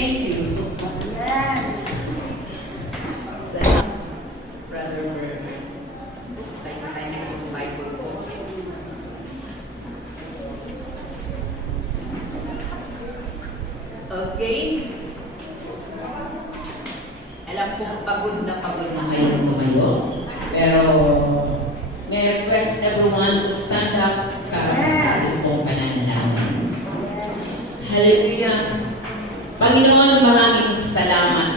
Thank you. Amen. Brother Bernard. Tayo yung Bible ko. Okay. Alam ko pagod na kayo tumayo. Pero may request everyone to stand up para sa ating pong pananalaman. Hallelujah. Panginoon, maraming salamat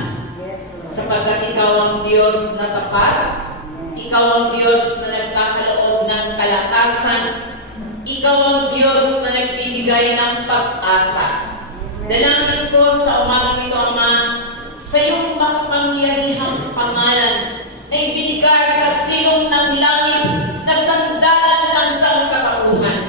sapagkat Ikaw ang Diyos na tapat. Ikaw ang Diyos na nagkakaloob ng kalakasan. Ikaw ang Diyos na nagbibigay ng pag-asa. Dalangin ko sa umagang ito, Ama, sa iyong makapangyarihang pangalan na ibinigay sa silong ng langit na sandalan ng sangkatauhan.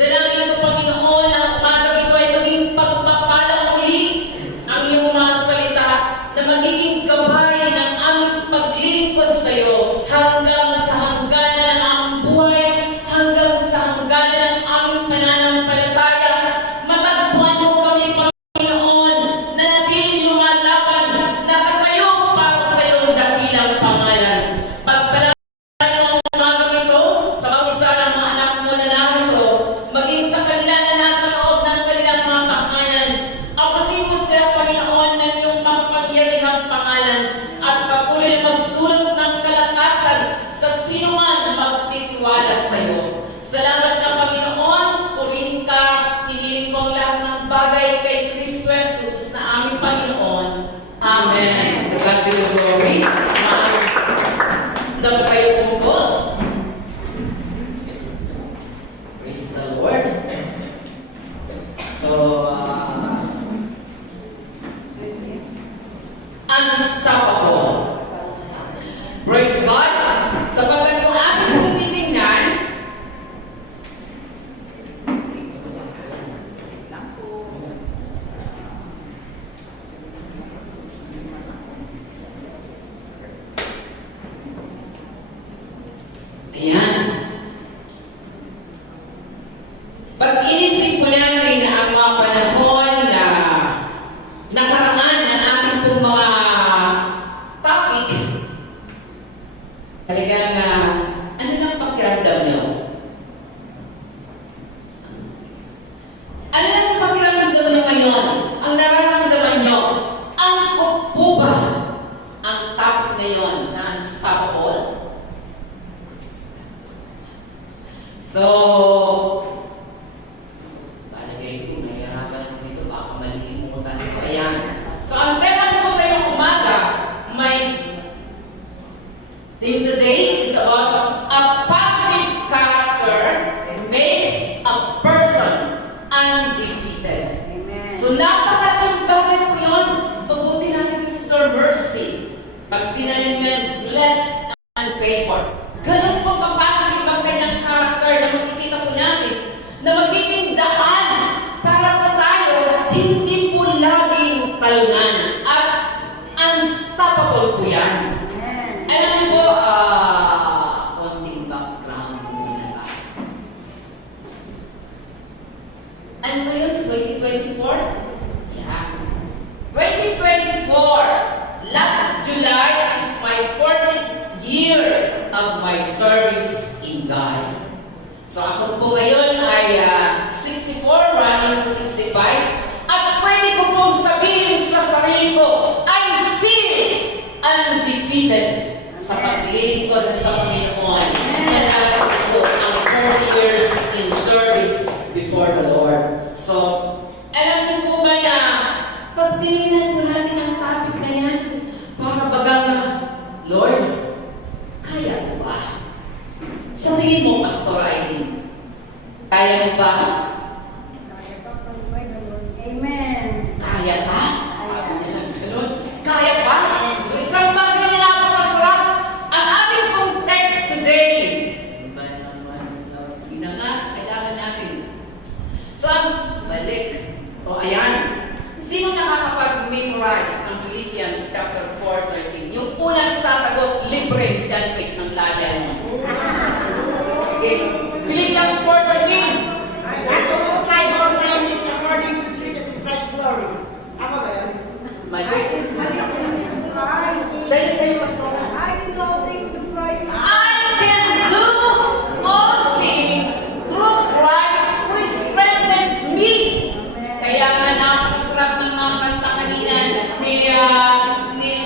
Dalangin ko, Panginoon, ang umagang ito ay maging pagpapala muli ang iyong mga salita na magiging gabay ng aming paglilingkod sa iyo hanggang sa hangganan ng aming buhay, hanggang sa hangganan ng aming pananampalataya. Matagpuan mo kami, Panginoon, na natiling lumalaban, nakatayo para sa iyong dakilang pangalan. Pagpalain mo ang umagang ito sa bawat isa ng mga anak mo na narito, maging sa kanila na nasa loob ng kanilang mga tahanan. Abutin mo sila, Panginoon, ng iyong makapangyarihang pangalan at patuloy na magdulot ng kalakasan sa sino man na magtitiwala sa iyo. Salamat na, Panginoon, purihin ka, hiniling ko ang lahat ng bagay kay Kristo Jesus na aming Panginoon. Amen. To God be the glory. Dapat kayo po. Praise the Lord. So, unstoppable. Praise God. Sapagkat kung ating kung titingnan, ayan. Pag inisip ko natin na ang mga panahon na nakaraan ng ating pong mga topic, talagang ano lang pakiramdam nyo? Ano na sa pakiramdam nyo ngayon? Ang nararamdaman nyo? Ang po ba ang topic ngayon na unstoppable? So, palagay ko, nahihirapan ako dito, baka malimutan ko. Ayan. So, ang tema ko ngayong umaga, may theme today is about a positive character makes a person undefeated. Amen. So, napakalaking bagay po yun. Mabuti natin Mr. Mercy. Pag tinanin mo yan, blessed and favored. Ganun po kapasitive ang kanyang character na makikita po natin na magiging daan para po tayo hindi po laging talunan at unstoppable po yan. Amen. Alam niyo po, konting background muna ba? Ano ba yun? 2024? Yeah. 2024, last July is my 40th year of my service in God. So ako po ngayon ay 64, running to 65. At pwede ko pong sabihin sa sarili ko, I'm still undefeated sa paglilingkod sa Panginoon. And alam ko ang 40 years in service before the Lord. So, alam niyo po ba na pag tinignan ko natin ang tasik na yan, para bagang, Lord, kaya mo ba? Sa tingin mo, Pastor Aileen, kaya mo ba? Amen. Kaya ba? Sabi niya lang, ganun. Kaya ba? So, isang bagay na napakasarap. Ang ating pong text today. Sige na nga, kailangan natin. So, ang balik. O, ayan. Sino nakakapag-memorize ng Philippians chapter 4:13? Yung unang sasagot, libre, dyan fake ng laya mo. Sige. Philippians 4:13. kayo, Pastora. I can do all things through Christ. I can do all things through Christ who strengthens me. Kaya nga napakasarap ng mga kanta kanina ni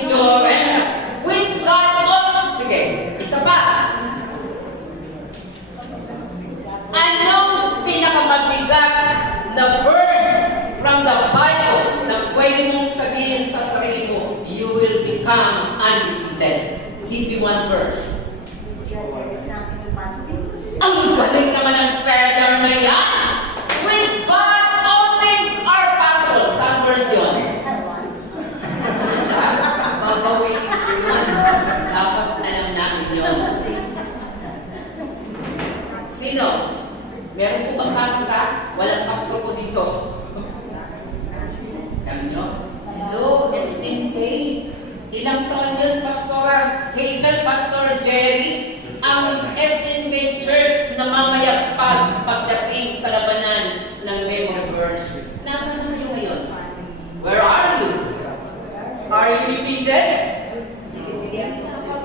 Joel. With God all. Sige, isa pa. Anong pinakamabigat na verse from the Bible na pwede mong sabihin sa sarili mo, you will become undefeated? Give me one verse. There is nothing impossible. Ang galing naman ng seller na yan. With God, all things are possible. Saan verse yun? Babawin ko yun. Dapat alam namin yun. Sino? Meron po bang pakasa? Walang pastor po dito. Kami nyo? Hello, SMK. Ilang taon yun, Pastora Hazel, Pastor Jerry? Ang SMK Church na mamayagpag pagdating sa labanan ng memory verse. Nasaan na kayo ngayon? Where are you? Are you defeated?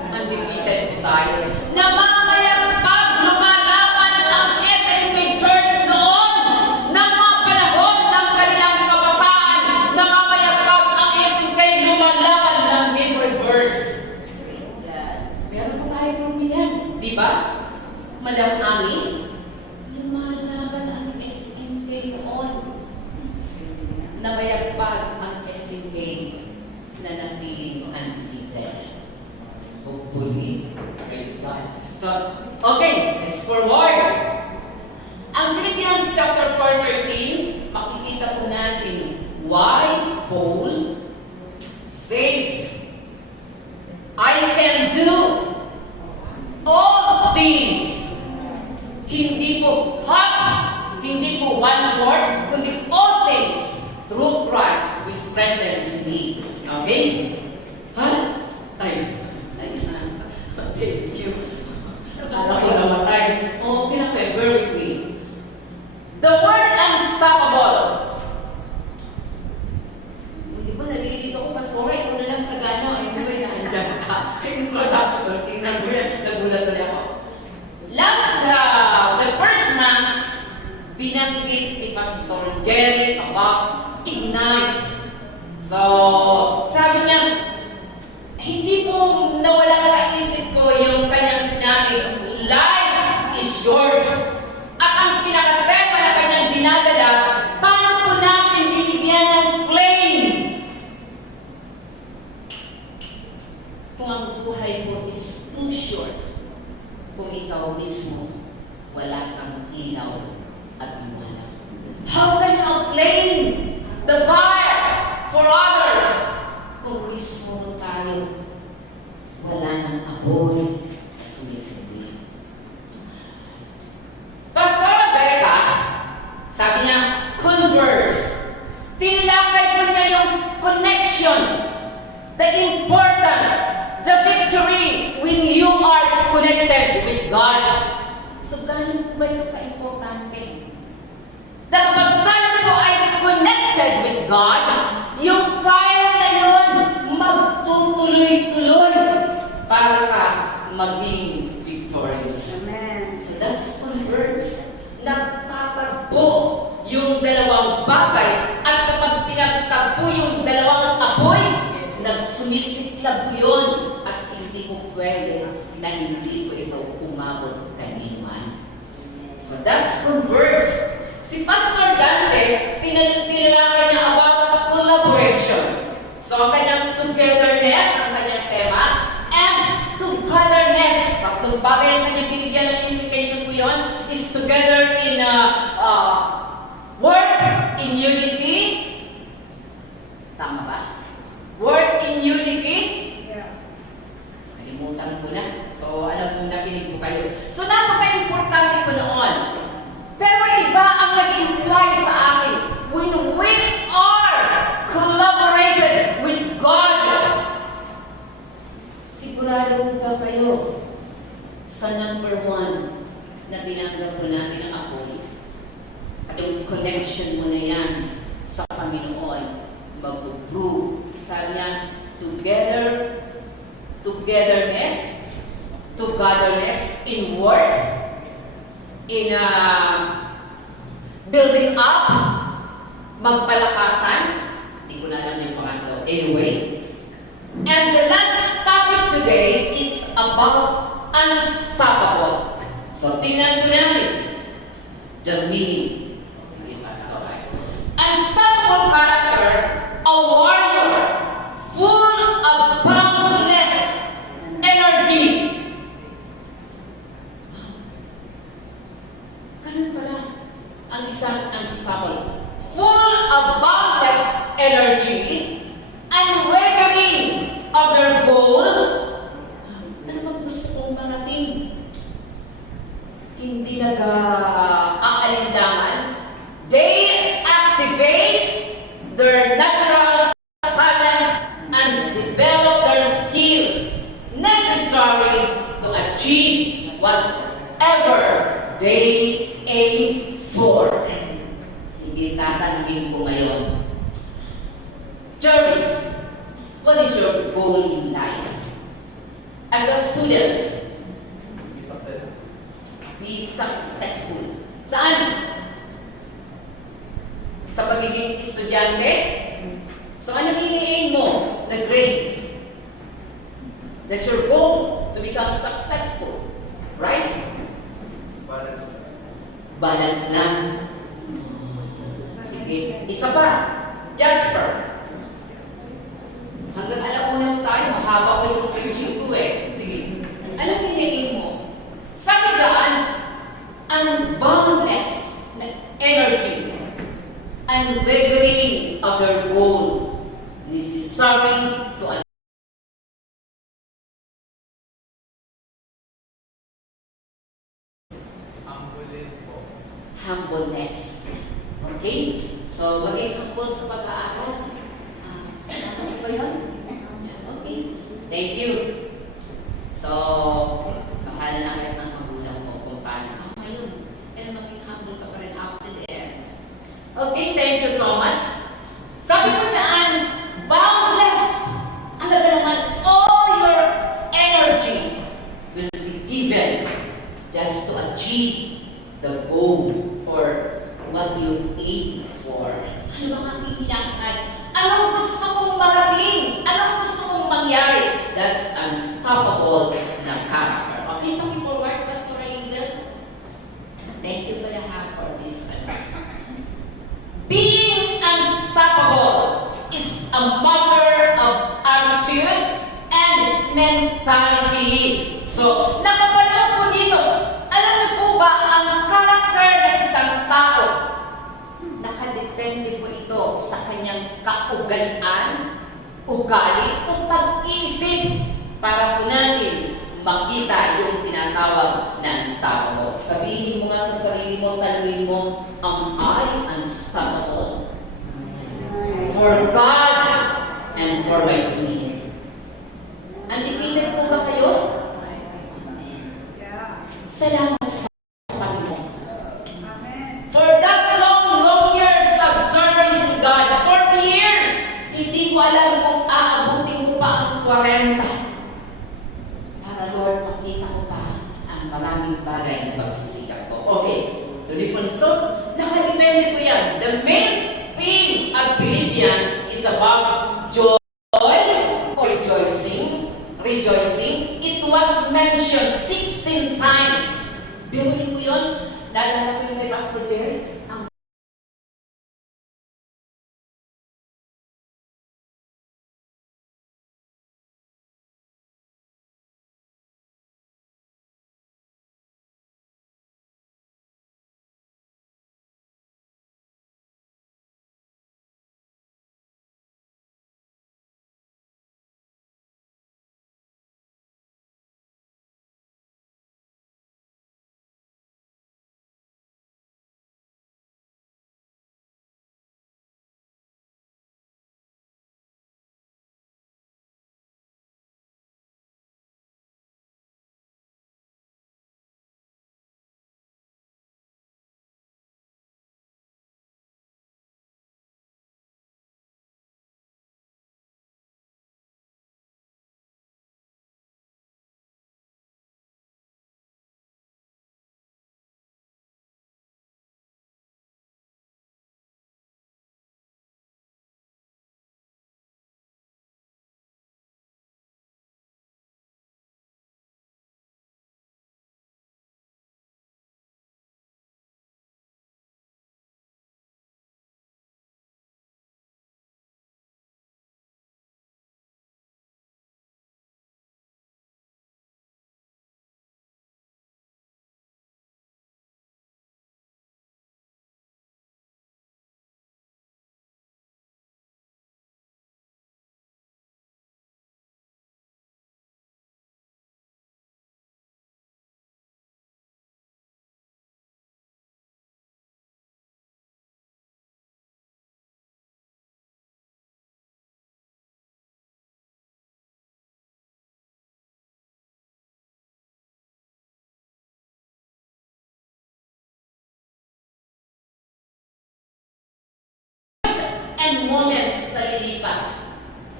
Undefeated po tayo. Namamayagpag, lumalaban ang SMK Church noon ng mga panahon ng kanilang kabataan. Namamayagpag ang SMK lumalaban ng memory verse. Meron po tayo kung yan. Di ba? Madam Ami, lumalaban ang SMK noon. Namayagpag ang SMK na natiling undefeated. Hopefully, praise God. So, okay, let's forward. Ang Philippians chapter 4:13, makikita po natin why Paul says, I can do all things. Hindi po half, hindi po 1/4, kundi all things through Christ who strengthens me. Okay? Ha? Ay. Thank you. Akala ko namatay. Oh, bear with me. The word unstoppable. Hindi ba nalilito ko, Pastora? Ikaw na lang tagano. Ay, mo na andyan ka. Ay, production. Tingnan mo yan. Nagulat ulit ako. The first month, binanggit ni Pastor Jerry about Ignite. So, sabi niya, hindi po nawala sa isip ko yung kanyang sinabi, life is short. At ang pinakatema na kanyang dinadala, paano po natin binigyan ng flame? Kung ang buhay mo is too short, kung ikaw mismo, wala kang ilaw at liwanag. How can you flame the fire for others? Kung mismo tayo, wala nang apoy na sumisindi. Pastor Becca, sabi niya, converse. Tinilakay po niya yung connection, the importance, the victory when you are connected with God. So, gano'n po ba ito ka-importante? Dahil pag tayo po ay connected with God, yung fire na yun, magtutuloy-tuloy para ka maging victorious. Amen. So that's converts. Nagtatagpo yung dalawang bagay at kapag pinagtagpo yung dalawang apoy, nagsumisiklab yun at hindi ko pwede na hindi ko ito umabot kanina. So that's converts. Si Pastor Dante, tinilakay niya about collaboration. So, ang kanyang togetherness, ang kanyang tema, and togetherness. Tatlong bagay ang kanyang binigyan ng invitation ko yun, is together in work in unity. Tama ba? Work in unity. Yeah. Kalimutan ko na. So, alam ko na pinig ko kayo. So, napaka-importante ko noon. Pero iba ang nag-imply sa akin. When we are collaborated with God, sigurado ba kayo sa number 1 na tinanggap mo natin ang apoy? At yung connection mo na yan sa Panginoon, mag-prove. Sabi niya, together to togetherness in work, in building up, magpalakasan. Hindi ko na alam yung pangalan. Anyway. And the last topic today is about unstoppable. So, tingnan ko natin. The meaning. Sige, Pastor. Unstoppable character, a warrior, full of boundless energy. Ganun pala ang isang unstoppable. Full of boundless energy, unwavering of their goal. Ano bang gusto kong marating? Hindi nag-aalindangan. They activate their natural talents and develop their skills necessary to achieve whatever they aim for. Sige, tatanungin ko ngayon. Jervis, what is your goal in life? As a student, Be successful. be successful. Saan? Sa pagiging estudyante? So ano hinihiling mo? The grades. That's your goal, to become successful. Right? Balance. Balance lang. Sige. Isa pa. Jasper. Hanggang alauna mo tayo, mahaba pa yung teaching ko eh. Sige. Anong hinihiling mo? Sabi dyan, unboundless energy, unwavering of your goal, necessary to humbleness. Okay? So, maging humble sa pag-aaral. Ano ba yun? Okay. Thank you. So, bahala na kayo ng magulang mo kung paano. Yun. Kaya maging humble ka pa rin up to the end. Okay, thank you so much. Sabi ko dyan, boundless. Ano ka naman, all your energy will be given just to achieve the goal or what you aim for. Ano ba ang iinakay? Anong gusto kong marating? Anong gusto kong mangyari? That's unstoppable na character. Okay, paki-forward, Pastor Hazel. Thank you for the help for this. Being unstoppable is a matter of attitude and mentality. So, nakapanood po dito, alam niyo po ba ang character ng isang tao? Nakadepende po ito sa kanyang kaugalian, ugali, o pag-isip para po natin makita yung tinatawag na unstoppable. Sabihin mo nga sa sarili mo, tanungin mo, am I unstoppable? For God and for my dream. Undefeated po ba kayo? Salamat sa Panginoon. For that long years of service in God, 40 years, hindi ko alam kung aabutin ko pa ang 40. Para Lord, makita ko pa ang maraming bagay na pagsisikap ko. Okay, tuloy po so, nakadepende po yan. The main theme of Philippians is about joy or rejoicing. It was mentioned 16 times. Biruin mo yun, naalala ko yung kay Pastor Jerry,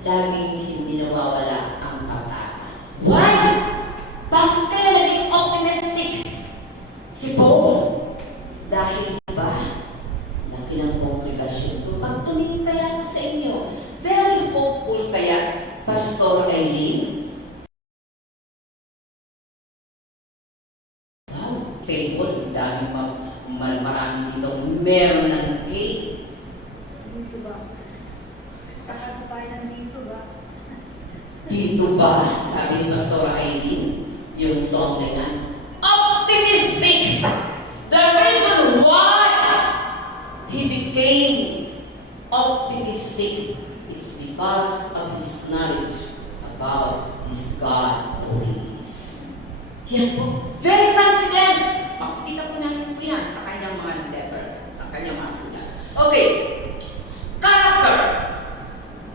laging hindi nawawala ang pag-asa. Why? Bakit kaya naging optimistic si Paul? Dahil ba, laki ng kongregasyon ko. Pag tumingin kaya ako sa inyo, very hopeful kaya, Pastor Eileen? Wow, table, daming marami dito. Meron ng cake. Dito ba? Takot tayo nandito ba? Dito ba, sabi ni Pastor Eileen, yung song na yan, optimistic! The reason why he became optimistic is because of his knowledge about his God who he is. Yan po, very confident. Makikita po natin po yan sa kanyang mga letter, sa kanyang mga sulat. Okay, character.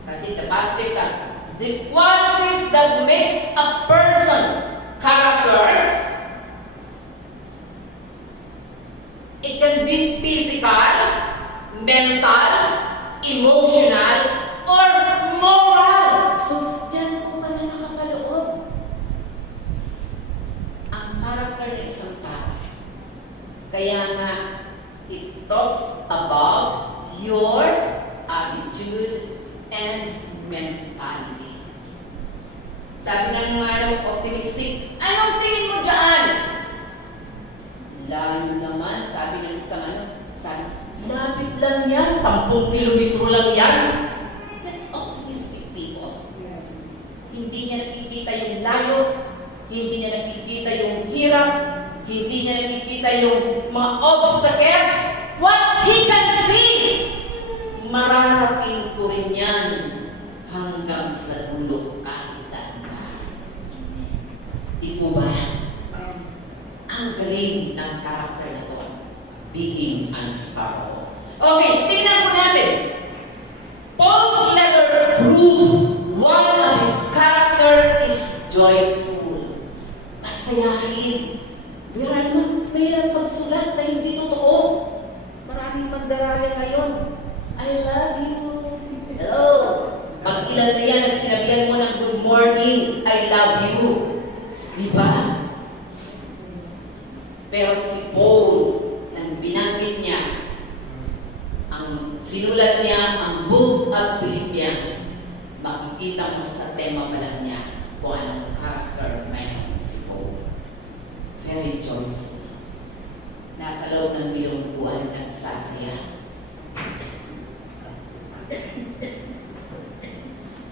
Kasi the positive character. The qualities that makes a person character. It can be physical, mental, emotional, or moral. So, dyan po pala nakapaloob ang character ng isang tao. Kaya nga, it talks about your attitude and mentality. Sabi ng mga optimistic, anong tingin mo dyan? Layo naman, sabi ng isang sabi, lapit lang yan, 10 kilometro lang yan. That's optimistic people. Yes. Hindi niya nakikita yung layo, hindi niya nakikita yung hirap, hindi niya nakikita yung mga obstacles. What he can see, mararating ko rin yan hanggang sa dulo kahit anong. Di po ba? Ang galing ng character na to, being unstoppable. Okay, tingnan po natin. Paul's letter prove one of his character is joyful. Masayahin. Mayroon pagsulat na hindi totoo. Maraming mandaraya ngayon. I love you. Hello. Pag ilan na yan at sinabihan mo ng good morning, I love you. Diba? Pero si Paul, nang binanggit niya, sinulat niya ang Book of Philippians, makikita mo sa tema pa lang niya kung anong character mayroon si Paul. Very joyful. Nasa loob ng bilangguan nagsasaya.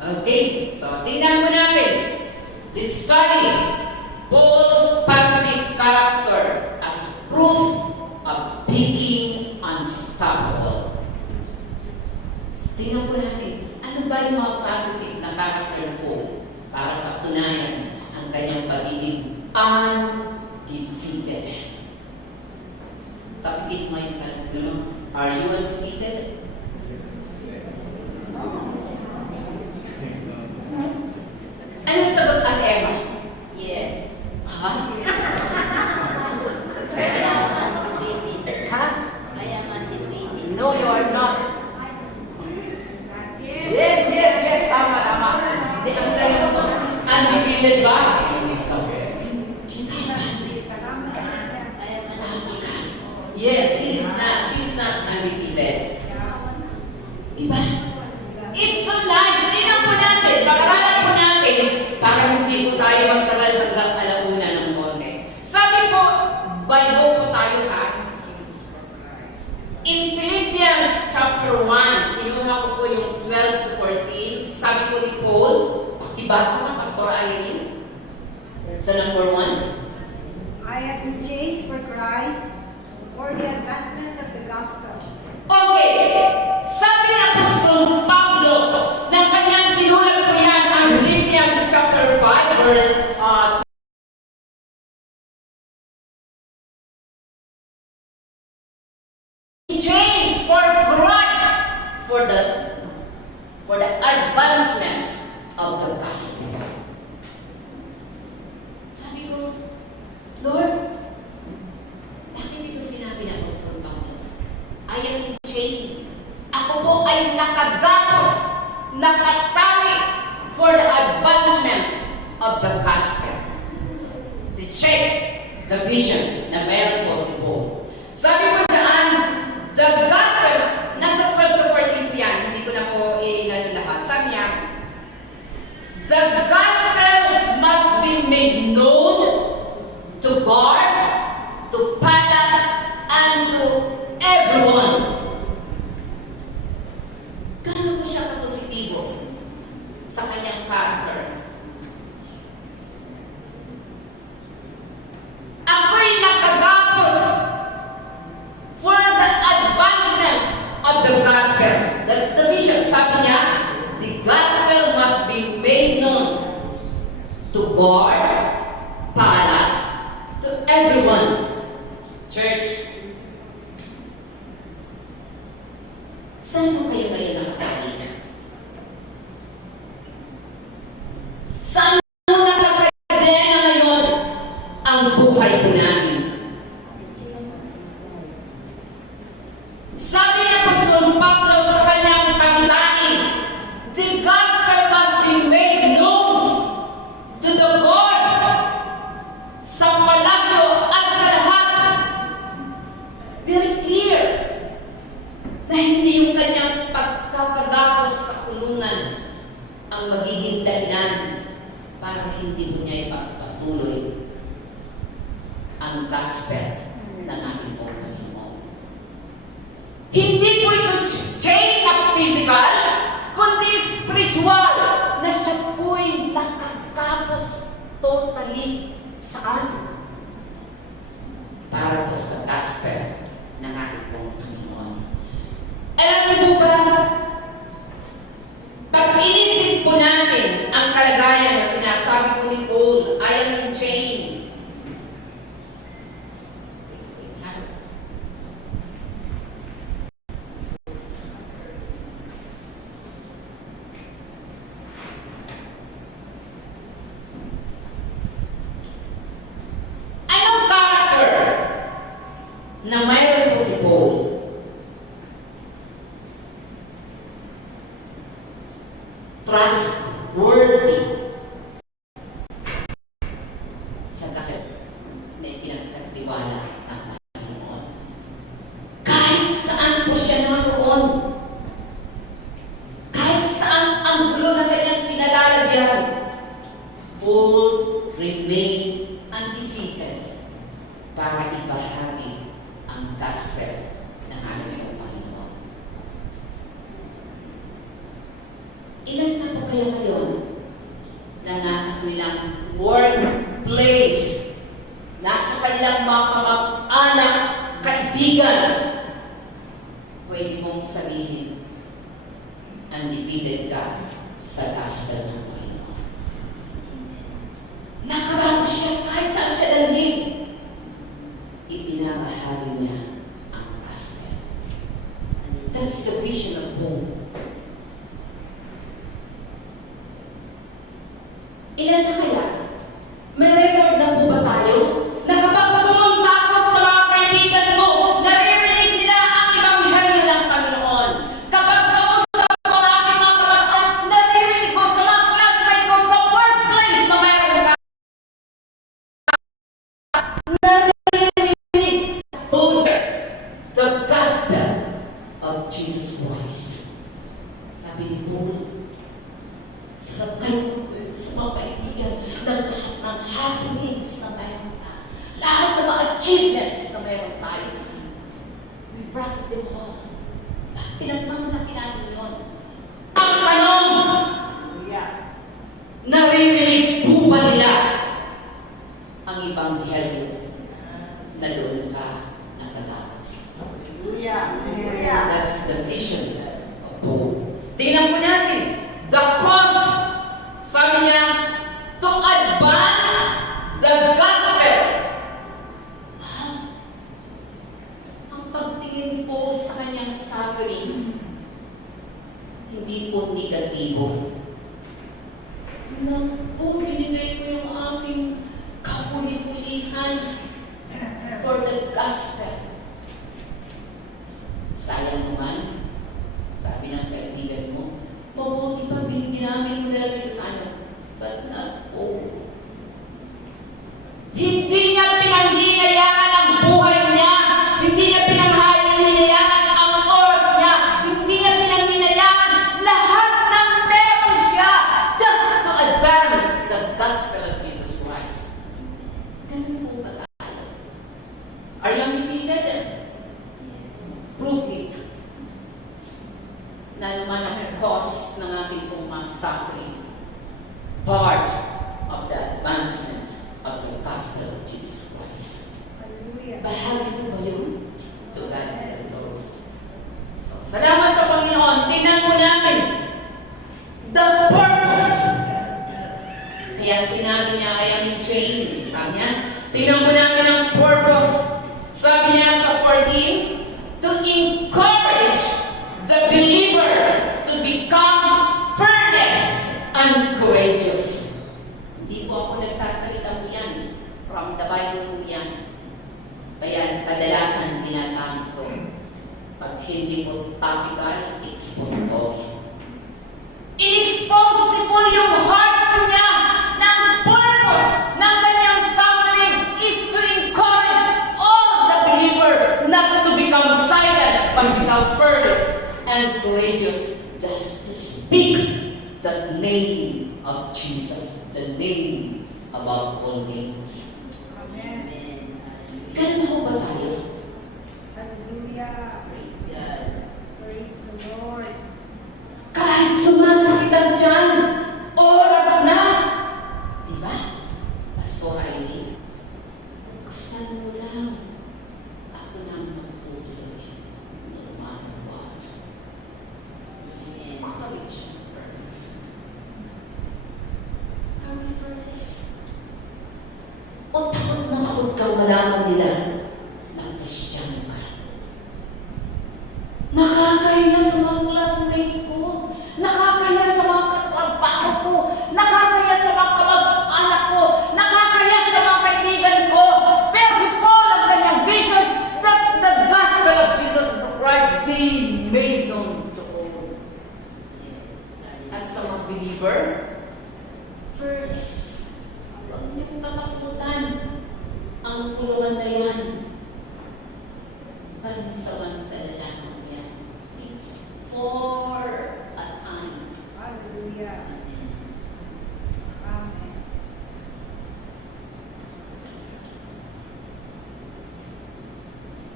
Okay, so tingnan mo natin. Let's study Paul's positive character as proof of being unstoppable. So, tingnan po natin, ano ba yung mga positive na character ko para patunayan ang kanyang pagiging undefeated. Kapit mo yung character, are you undefeated? Anong sagot ang Emma? Yes. Ha? Ha? No, you are not. Yes. Tama. Hindi, ang tayo mo. Undefeated ba? Yes, he is not. She's not undefeated. Diba? It's so nice. Tingnan po natin. Pag-aralan po natin para hindi po tayo magtagal hanggang alauna ng konti. Sabi po, Bible po tayo ha. In Philippians chapter 1, kinuha ko po yung 12 to 14. Sabi po ni Paul, pakibasa na Pastor Eileen. Sa number 1. I have been changed for Christ, for the advancement of the gospel. Okay, sabi ni Apostol Pablo ng kanyang sinulat po yan ang Philippians chapter 5 verse James for Christ for the advancement of the gospel. Sabi ko, Lord, bakit ito sinabi ng Apostol Pablo? I am chained. Ako po ay nakagapos nakatali for the advancement of the gospel. Check the vision na meron po si Paul. Sabi ko dyan, the gospel, nasa 12 to 14 po yan, hindi ko na po ilan lahat. Sabi niya, the gospel must be made known to God, to Pallas, and to everyone. Gano'n po siya positibo sa kanyang character? Ako'y nakagapos for the advancement of the gospel. That's the vision. Sabi niya, the gospel must be made known to God, Pallas, to everyone. Church, saan mo kayo ngayon nakakaliga? Saan mo nakakaliga ngayon ang buhay ko namin? Sabi ni Apostol Pablo sa kanyang panglaing, the gospel must be made known to the God sa palasyo at sa lahat. Very clear na hindi yung kanyang pagkakagapos sa kulungan ang magiging dahilan para hindi mo niya ipagpatuloy ang gospel ng ating Panginoon. Hindi po ito chain na physical, kundi spiritual na siya po'y nakagapos totally saan? Para po sa gospel ng ating Panginoon. Alam niyo po ba, pag inisip po natin ang kalagayan na sinasabi po ni Paul, I am in chain. Anong character na mayroon po si Paul? Trustworthy sa gospel na pinagtatiwala ng Panginoon. Kahit saan po siya naroon, kahit saan ang gulo na kanyang pinalalagyan, Paul remained undefeated para ibahagi ang gospel ng aming Panginoon. Ilan na po kaya ngayon na nasa kanilang workplace, nasa kanilang mga kamag-anak, kaibigan, pwede mong sabihin, undefeated ka sa gospel ng Panginoon. Nakarapo siya kahit saan siya dalhin. Ibinabahagi niya ang gospel. That's the vision of Paul. Ilan na kaya? May record na po ba tayo? Na kapag pumunta ako sa mga kaibigan mo, naririnig nila ang ebanghelyo ng Panginoon. Kapag kausap ko ang aking mga kapatid, naririnig ko sa mga classmate ko sa workplace na mayroon ka. Naririnig the gospel of Jesus Christ. Sabi ni Paul, sa mga kaibigan na lahat ng happenings na mayroon ka, lahat ng mga achievements na mayroon tayo, we bracket them all. Pinagmamalaki natin yun. Ang tanong, naririnig po ba nila ang ebanghelyo na doon ka nakatapos? That's the vision of Paul. Tingnan po natin, the cause, sabi niya, to advance the gospel. Ang pagtingin po sa kanyang suffering, hindi po negatibo. Naku, binigay ko yung aking kapuli-pulihan for the gospel. Sayang naman, sabi ng kaibigan mo, mabuti pa suffering. Part of the advancement of the gospel of Jesus Christ. Hallelujah. Bahagi ko ba yun? To God be the glory. So, salamat sa Panginoon. Tingnan mo natin the purpose. Kaya sinabi niya, I am in training. Sabi niya, tingnan mo natin ang purpose. Sabi niya sa 14, to encourage the believer to become fearless and courageous. Hindi po ako nagsasalita mo yan. From the Bible mo yan. Kaya kadalasan ginagamit ko. Pag hindi mo topical, expository. I-expose mo yung heart niya na ang purpose ng kanyang suffering is to encourage all the believer not to become silent but become fearless and courageous, just to speak the name of Jesus, the name above all names. Amen. Ganun ho ba tayo? Hallelujah. Praise God. Praise the Lord. Kahit sumasakit ang tiyan, oras na. Di ba? Pastor Aileen, buksan mo lang. Ako na ang magtutuloy. No matter what. It's courage and purpose. Come first. O takot na takot kang malaman nila na Kristiyano ka. Nakakahiya sa mga classmate ko. Nakakahiya sa mga katrabaho ko. Nakakahiya sa mga kamag-anak ko. Nakakahiya sa mga kaibigan ko. Pero si Paul ang kanyang vision that the gospel of Jesus Christ be made known to all. At sa mga believer, fearless. Huwag niyong katakutan ang kulungan na yan. Pansamantala lamang yan. It's for a time. Hallelujah. Amen.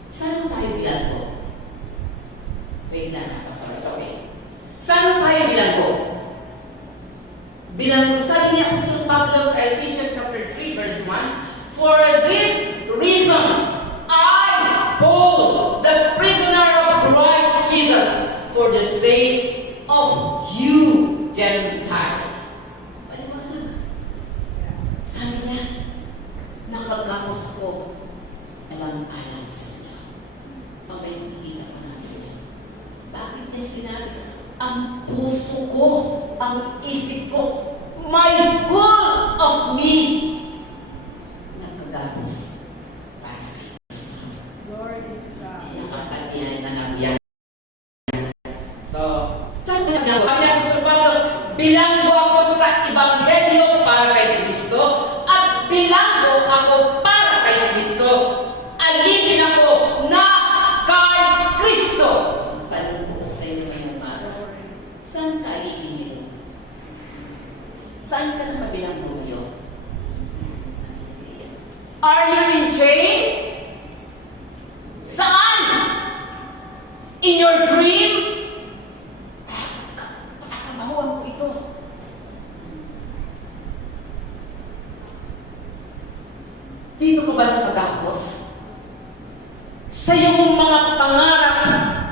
Saan tayo bilanggo? Wait lang, pasaway. Okay. Saan tayo bilanggo? Bilanggo, sabi niya Apostol Pablo sa Ephesians chapter 3 verse 1, for this reason, I, Paul, the prisoner of Christ Jesus, for the sake of you, Gentile. Paliwanag. Sabi niya, nakagapos ako alang-alang sa inyo. Pagkakita pa natin. Bakit niya sinabi? Ang puso ko, ang isip ko, my whole of me, nakagapos para kay Kristo. Lord is God. Nakapatiyan na nabiyan. So, saan ko na sabi ang Apostol Pablo, bilanggo ako sa Ebanghelyo para kay Kristo at bilanggo ako para kay Kristo. Alipin ako na kay Kristo. Tanong ko sa inyo ngayong araw, saan ka alipin ngayon? Saan ka nakabilanggo ngayon? Are you in jail? Saan? In your dream? Pakakabahuan ko ito. Dito ka ba nakagapos? Sa iyong mga pangarap,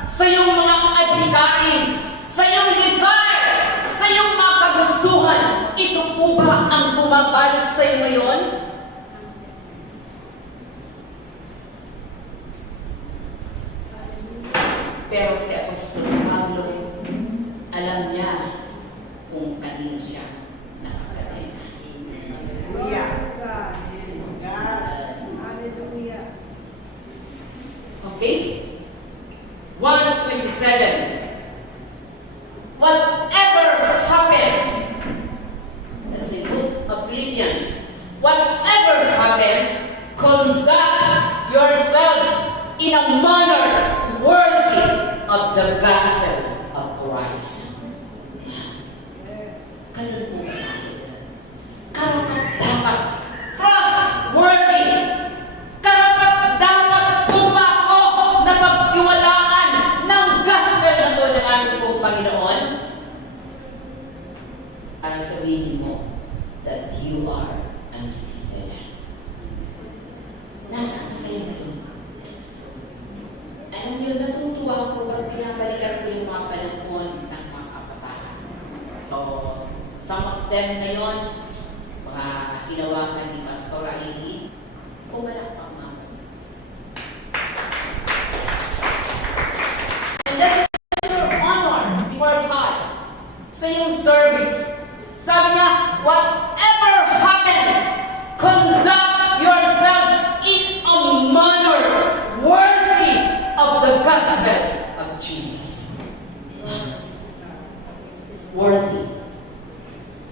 sa iyong mga adhikain, sa iyong desire, sa iyong mga kagustuhan, ito po ba ang bumabalik sa iyo ngayon? Pero si Apostol Pablo, alam niya kung kanino siya nakakadena. Lord is God. Hallelujah. Okay? 1:27. Whatever happens, that's the book of Philippians. Whatever happens, conduct yourselves in a manner worthy of the gospel of Christ. Yes. Ganun po ba tayo? Karapat-dapat, trustworthy, karapat-dapat po ba ako na pagtiwalaan ng gospel na to ng ating pong Panginoon? para sabihin mo that you are undefeated. Nasaan na kayo ngayon? Alam niyo, natutuwa ako pag pinabalikan ko yung mga panahon ng mga kabataan. So, some of them ngayon, mga hinawakan ni Pastor Aileen, pumalakpak nga. And that is your honor before God sa iyong service. Sabi niya, whatever happens, conduct yourselves in a manner worthy of the gospel of Jesus. Worthy.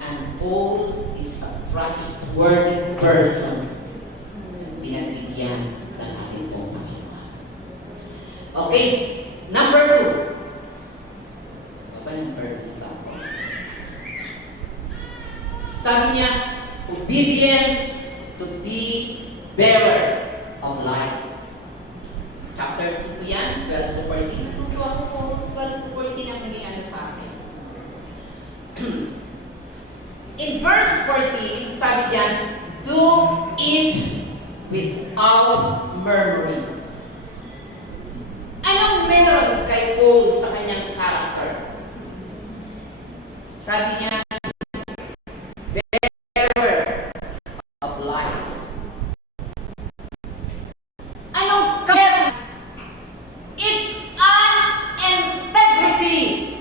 And Paul is a trustworthy person. Pinagbigyan ng ating pong Panginoon. Okay, number 2. Apa number 2 ba? Sabi niya, obedience to be bearer of light. Chapter 2 po yan, 12 to 14. Natutuwa ko po, 12 to 14 ang nangyayari sa akin. In verse 14, sabi diyan, do it without murmuring. Anong meron kay Paul sa kanyang character? Sabi niya, bearer of light. Anong meron? It's an integrity.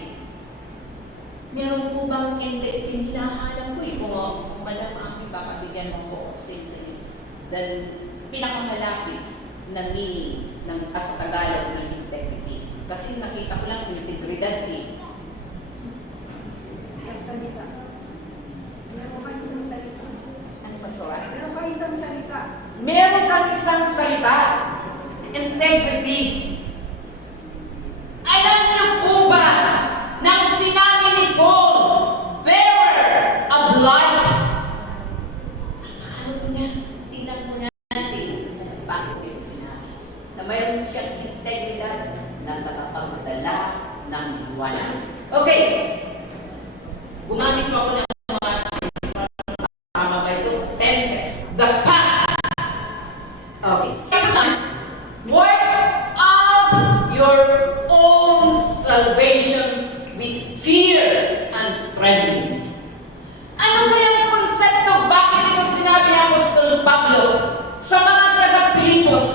Meron po bang integrity? Hinahalang ko kung malamang baka bigyan mo ko oxygen dahil pinakamalapit na meaning ng sa Tagalog ng integrity. Kasi nakita ko lang integridad eh. Isang salita. Meron ka isang salita. Ano ba sa wala? Meron ka isang salita. Meron kang isang salita. Integrity. Alam niyo po ba nang sinabi ni Paul, bearer of light? Ano po niya? Tingnan mo natin. Bakit ito sinabi? Na mayroon siyang integridad na nakapagdala ng liwanag. Okay. Gumamit po ako ng mga tama ba ito? Tenses. The past. Okay. Second time, work out your own salvation with fear and trembling. Ano kaya ang konsepto? Bakit ito sinabi ni Apostol Pablo sa mga taga-Pilipos?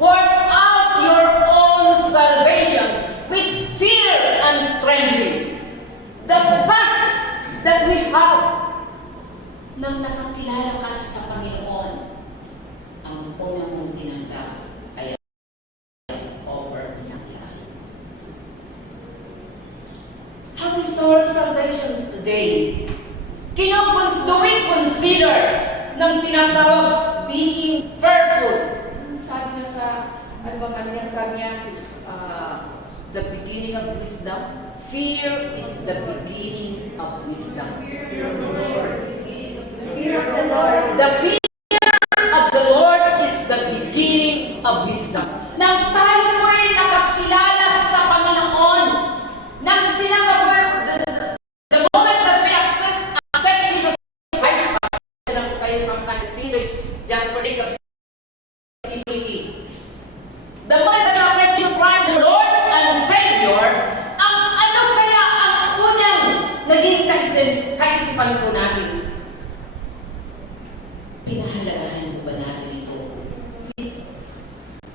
Work out your own salvation with fear and trembling. The past that we have nang nakakilala ka sa Panginoon, ang unang mong tinanggap ay over niya class. How is our salvation today? Do we consider ng tinatawag being fearful? Sabi niya sa, ano ba kanya? Sabi niya, the beginning of wisdom. Fear is the beginning of wisdom. Fear of the Lord. The fear of the Lord is the beginning of wisdom. Nang tayo po ay nakakilala sa Panginoon, nang tinanggap mo, the moment that we accept Jesus Christ, pasensya na po kayo sometimes English, just for the activity. The moment that you accept Jesus Christ, the Lord and Savior, ang ano kaya ang unang naging kaisipan po natin? Pinahalagahan ba natin ito?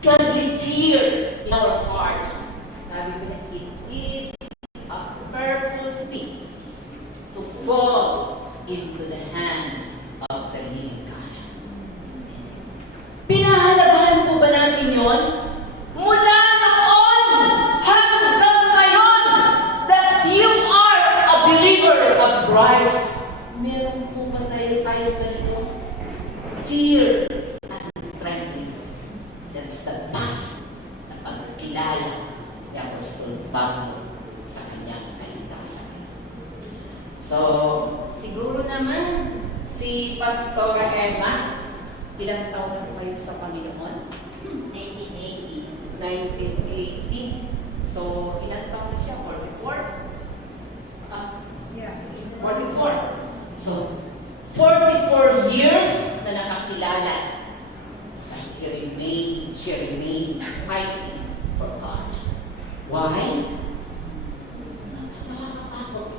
Godly fear in our heart. Sabi ko na, it is a fearful thing to fall into the hands of the living God. Pinahalagahan po ba natin yon? Mula noon hanggang ngayon that you are a believer of Christ. Meron po ba tayo ganito? Fear and trembling. That's the past na pagkilala ni Apostol Pablo sa kanyang kaligtasan. So, siguro naman si Pastora Emma, ilang taon na po kayo sa Panginoon? 1980. 1980. So, ilang taon na siya? 44? Yeah. 44. So, 44 years na nakakilala. And she remained fighting for God. Why? Nakakatakot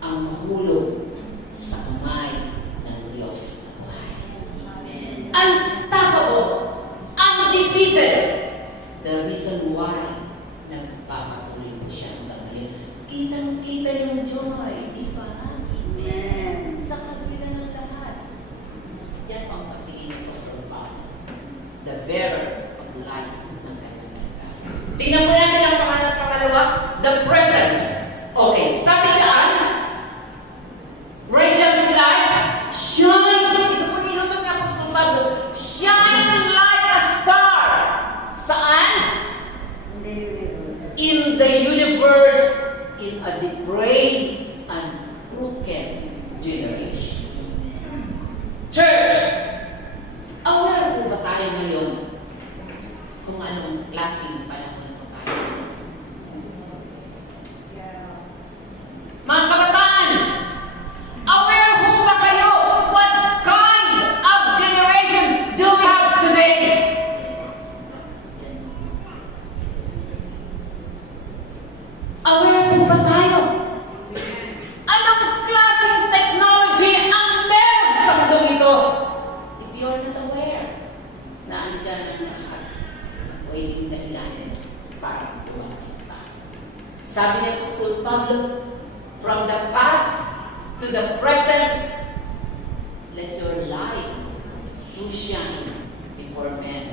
ang mahulog sa kamay ng Diyos. Amen. Unstoppable, undefeated. The reason why nagpapatuloy mo siya hanggang ngayon. Kitang-kita yung joy, di ba? Amen. Sa kabila ng lahat. Yan ang pagtingin ng Apostol Pablo. The bearer of light ng kanyang ligtas. Tingnan mo natin ang pangalawa, the present. Okay, sabi dyan, radiant light, shine. Ito po inutos ng Apostol Pablo. Shine like a star. Saan? In the universe, in a depraved and broken generation. Church, aware po ba tayo ngayon kung anong klaseng panahon po tayo? Mga kabataan, aware po ba kayo what kind of generation do we have today? Aware po ba tayo? Anong klaseng technology ang meron sa mundong ito? If you're not aware na andyan ang lahat, pwedeng dahilanin para buwagsak tayo. Sabi ni Apostol Pablo, from the past to the present, let your light so shine before men,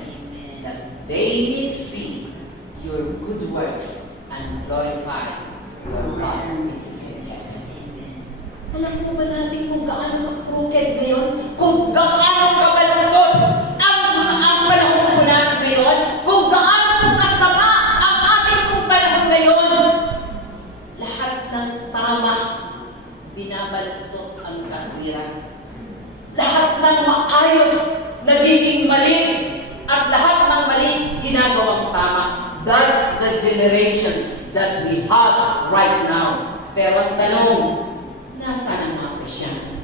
that they may see your good works and glorify your God which is in heaven. Alam mo ba natin kung gaano mag-crooked ngayon? Kung gaano kabalungkot ang panahon po natin ngayon? Kung gaano po kasama ang ating pong panahon ngayon? Lahat ng tama, binabaluktot ang katwiran. Lahat ng maayos, nagiging mali. At lahat ng mali, ginagawang tama. That's the generation that we have right now. Pero ang tanong, nasaan ang mga Kristyano?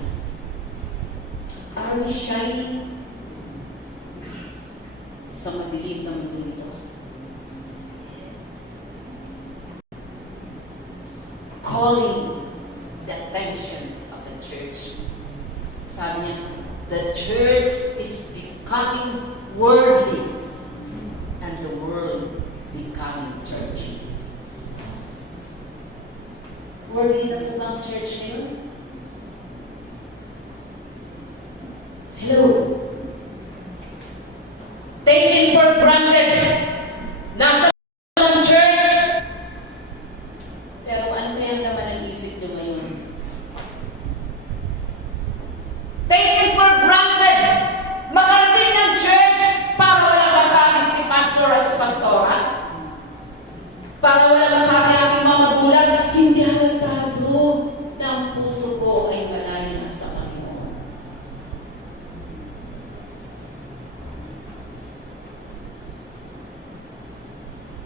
Are we shining sa madilim ng mundo ito? Calling the attention of the church. Sabi niya, the church is becoming worldly and the world becoming churchy. Worldly na po ba ang church ngayon? Hello? Taken for granted. Nasa ang church. Pero ano kaya naman ang isip nyo ngayon? Taken for granted. Makarating ng church para wala masabi si pastor at si pastora. Para wala masabi aking mga magulang, hindi halatado na ang puso ko ay malayo na sa Panginoon.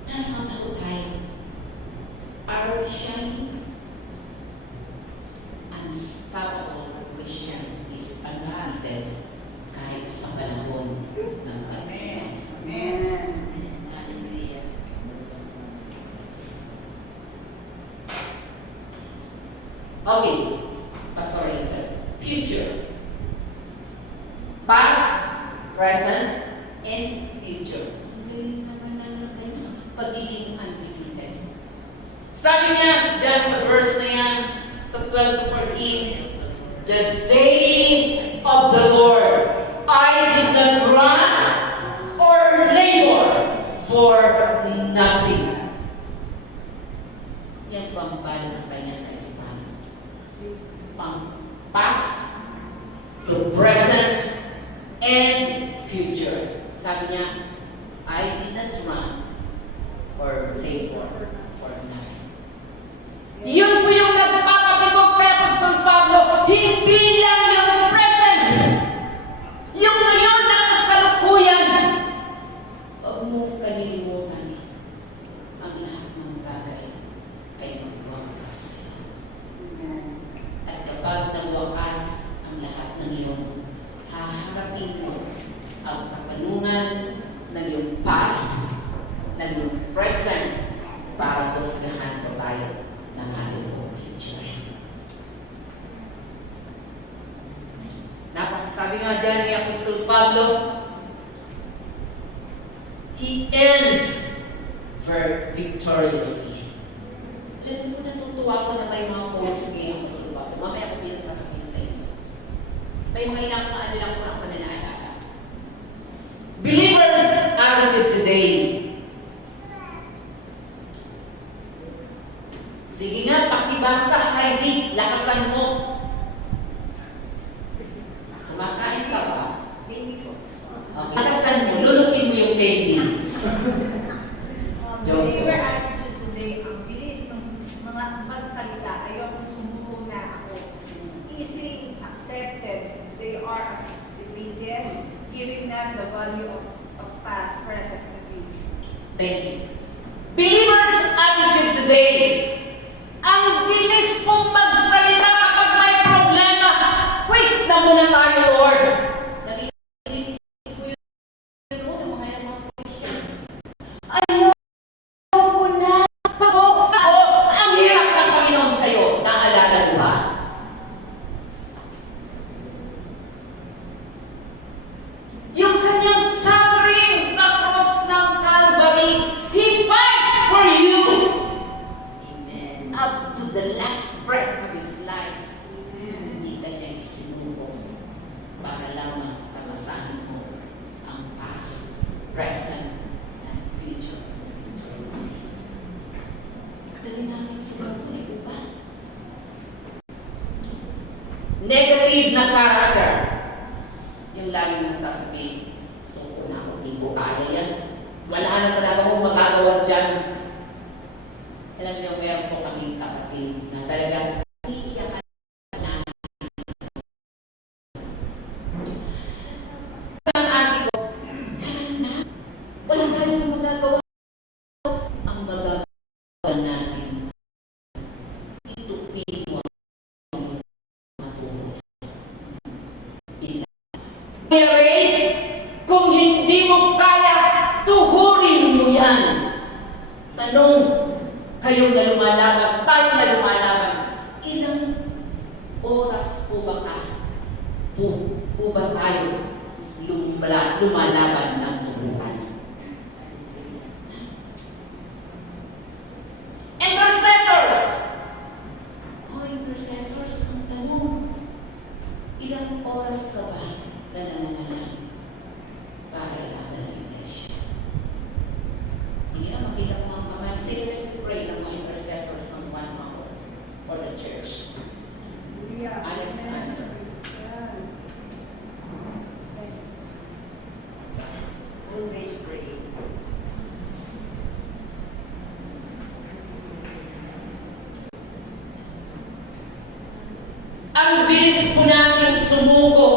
Nasaan ako tayo? Are we shining? Unstoppable Christian is anointed kahit sa panahon ng Panginoon. Amen. Hallelujah. Okay, Pastor Elisa. Future. Past, present, and future. Hindi naman pagiging undefeated. Sabi niya dyan sa verse na yan, sa 12 to 14, the day of the Lord, I did not run or labor for nothing. Yan po ang bayan ng kanyang kaisipan. Pang past, to present, and future. Sabi niya, I did not run or labor for nothing. Yun po yung nagpapatibok kay Apostol Pablo, hindi lang yung present, yung ngayon na kasalukuyan. Huwag mong kalilimutan ang lahat ng bagay ay magwakas. At kapag nagwakas haharapin mo ang katanungan ng iyong past, ng iyong present, para husgahan mo tayo ng ating future. Sabi nga dyan ni Apostol Pablo, he ended victoriously. Alam mo, natutuwa ko na may mga quotes ni Apostol Pablo. Mamaya ko pinagsasabihin sa inyo. May mga ilang ano lang po ako na naalala. Believers' attitude today. Sige nga, pakibasa, Heidi, lakasan mo. Kumakain ka ba? Hindi ko. Okay. Lakasan mo, lulutin mo yung candy. Believer attitude today, ang bilis ng mga magsalita. Ayokong sumuko na ako. Easily accepted. They are defeated, giving them the value of past, present, and future. Thank you. Believers' attitude today. Ang bilis mong magsalita kapag may problema. Quiz na muna tayo, Lord. Narinig ko yun ng mga Christians. Ayoko na. Ang hirap ng Panginoon sa'yo. Naalala mo ba? Yung kanyang suffering sa cross ng Calvary, He fight for you. Amen. Up to the last breath of His life. Hindi kanya isinubo para lamang tamasahin mo ang past, present, and future. Dali natin sa mga ba? Negative na character. Yung lagi nang sasabihin, so kung ako, di ko kaya yan. Wala na talaga akong magagawa dyan. Alam niyo, meron po kaming kapatid na talagang iiyakan na. Ang ate ko, wala tayong magagawa. Ang magagawa natin, itupin mo ang matulog. Mary, kung hindi mo kaya, tuhurin mo yan. Tanong, kayong na lumalaban, tayo na lumalaban, ilang oras po ba po ba tayo lumalaban ng tuhuran? Intercessors! Intercessors, ang tanong, ilang oras ka ba na nananalan para laban ng iglesia? Hindi na makita ko mga kamay. Celebrate to pray ng mga intercessors ng 1 hour for the church. Ayos na answer. Always pray. Ang bilis po natin sumuko.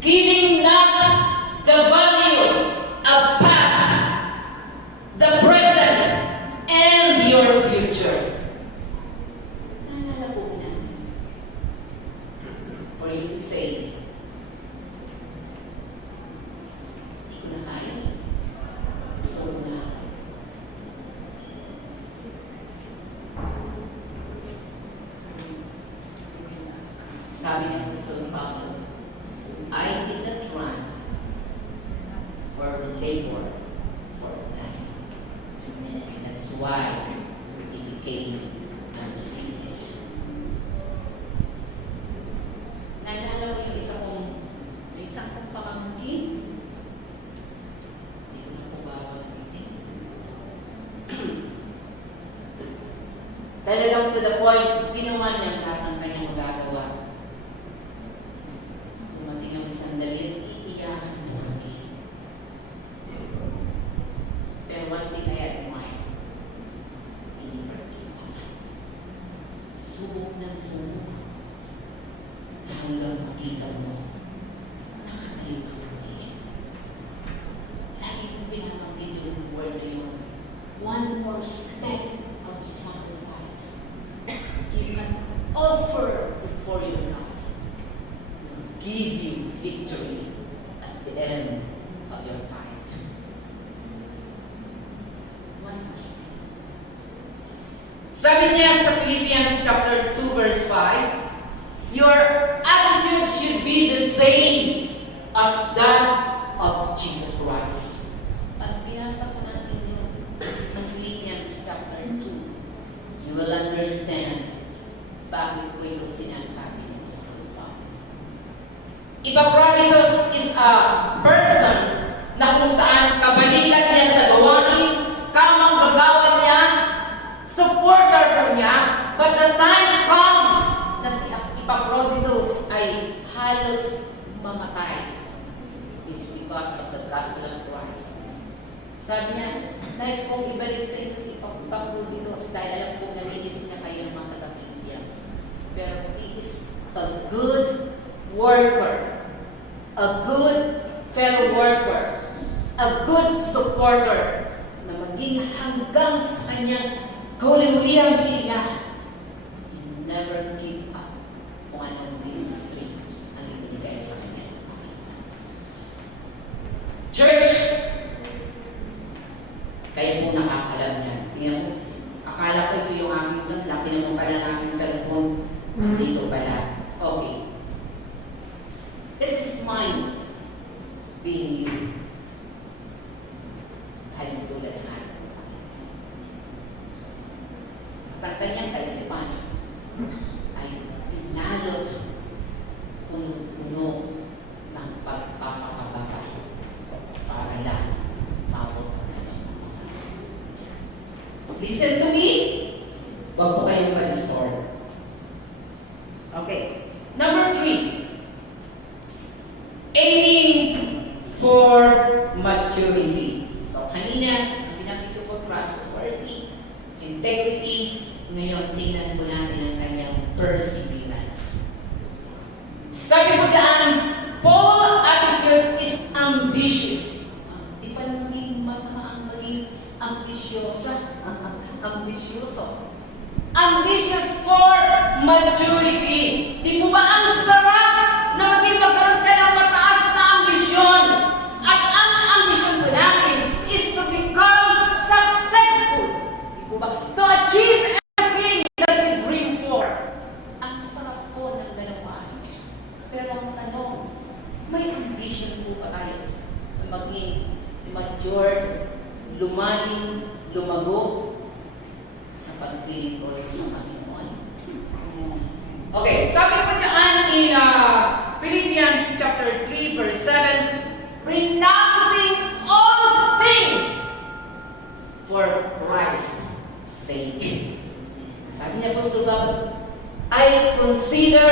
Giving not the value of past, the present, and your future. Naalala po natin. For you to say, hindi ko na kaya. So na. Sabi ng Apostol Pablo, I did not run or labor for nothing. And that's why he became undefeated. Naalala ko yung isang kong pamangkin. Hindi ko na po babanggitin. Talagang to the point, ginawa niya lahat ng kanyang magagawa. Dumating ang sandali, iiyakan mo kami. Pero one thing I admire, hindi kita. Subok ng subok. Hanggang makita mo, nakatayo ka ulit. Lagi kong pinabanggit yung word na yun. One more step of sacrifice. You can offer before your God. give you victory at the end of your fight. One verse. Sabi niya sa Philippians chapter 2 verse 5, your attitude should be the same as that of Jesus Christ. At pinasa po natin yun ng Philippians chapter 2, you will understand bakit ko ito sinasabi nito sa lupa. Epaphroditus is a person na kung saan kabalikan niya sa gawain, kamang gagawa niya, supporter po niya, but the time come na si Epaphroditus ay halos mamatay. It's because of the gospel of Christ. Sabi niya, nais kong ibalik sa inyo si Epaphroditus dahil alam ko nalinis niya kayo ng mga taga-Philippians. Pero he is a good worker, a good fellow worker, a good supporter na maging hanggang sa kanyang kauli-ulihang hilinga. He never give up kung anong ministry ang ibinigay sa kanya. Church, kayo mo nakakalam niyan. Tingnan mo, akala ko ito yung aking sanla, pinamo pala ng aking cellphone. Dito pala. Okay. Let this mind being you. Halintulad ng ating. At ang kanyang kaisipan ay pinalot puno-puno ng pagpapakababa para lang mabot na lang. Listen to me. Huwag po kayong pa-restore. Okay. Number 3. Aiming for maturity. So, kanina, binanggit ko trustworthy, integrity. Ngayon, tingnan po natin ang kanyang perseverance. Sabi ko dyan, Paul's attitude is ambitious. Di pa naging masama ang maging ambisyosa. Ambisyoso. Ambitious for maturity. Di po ba ang sarap na maging magkaroon tayo ng mataas na ambisyon? At ang ambisyon ko natin is to become successful. Di po ba? To achieve everything that we dream for. Ang sarap po ng ganawan. Pero ang tanong, may ambition po ba tayo na maging matured, lumalim, lumago sa paglilingkod sa Panginoon? Okay, sabi ko dyan in Philippians chapter 3 verse 7, renouncing all things for Christ's sake. Sabi niya, Apostol Pablo, I consider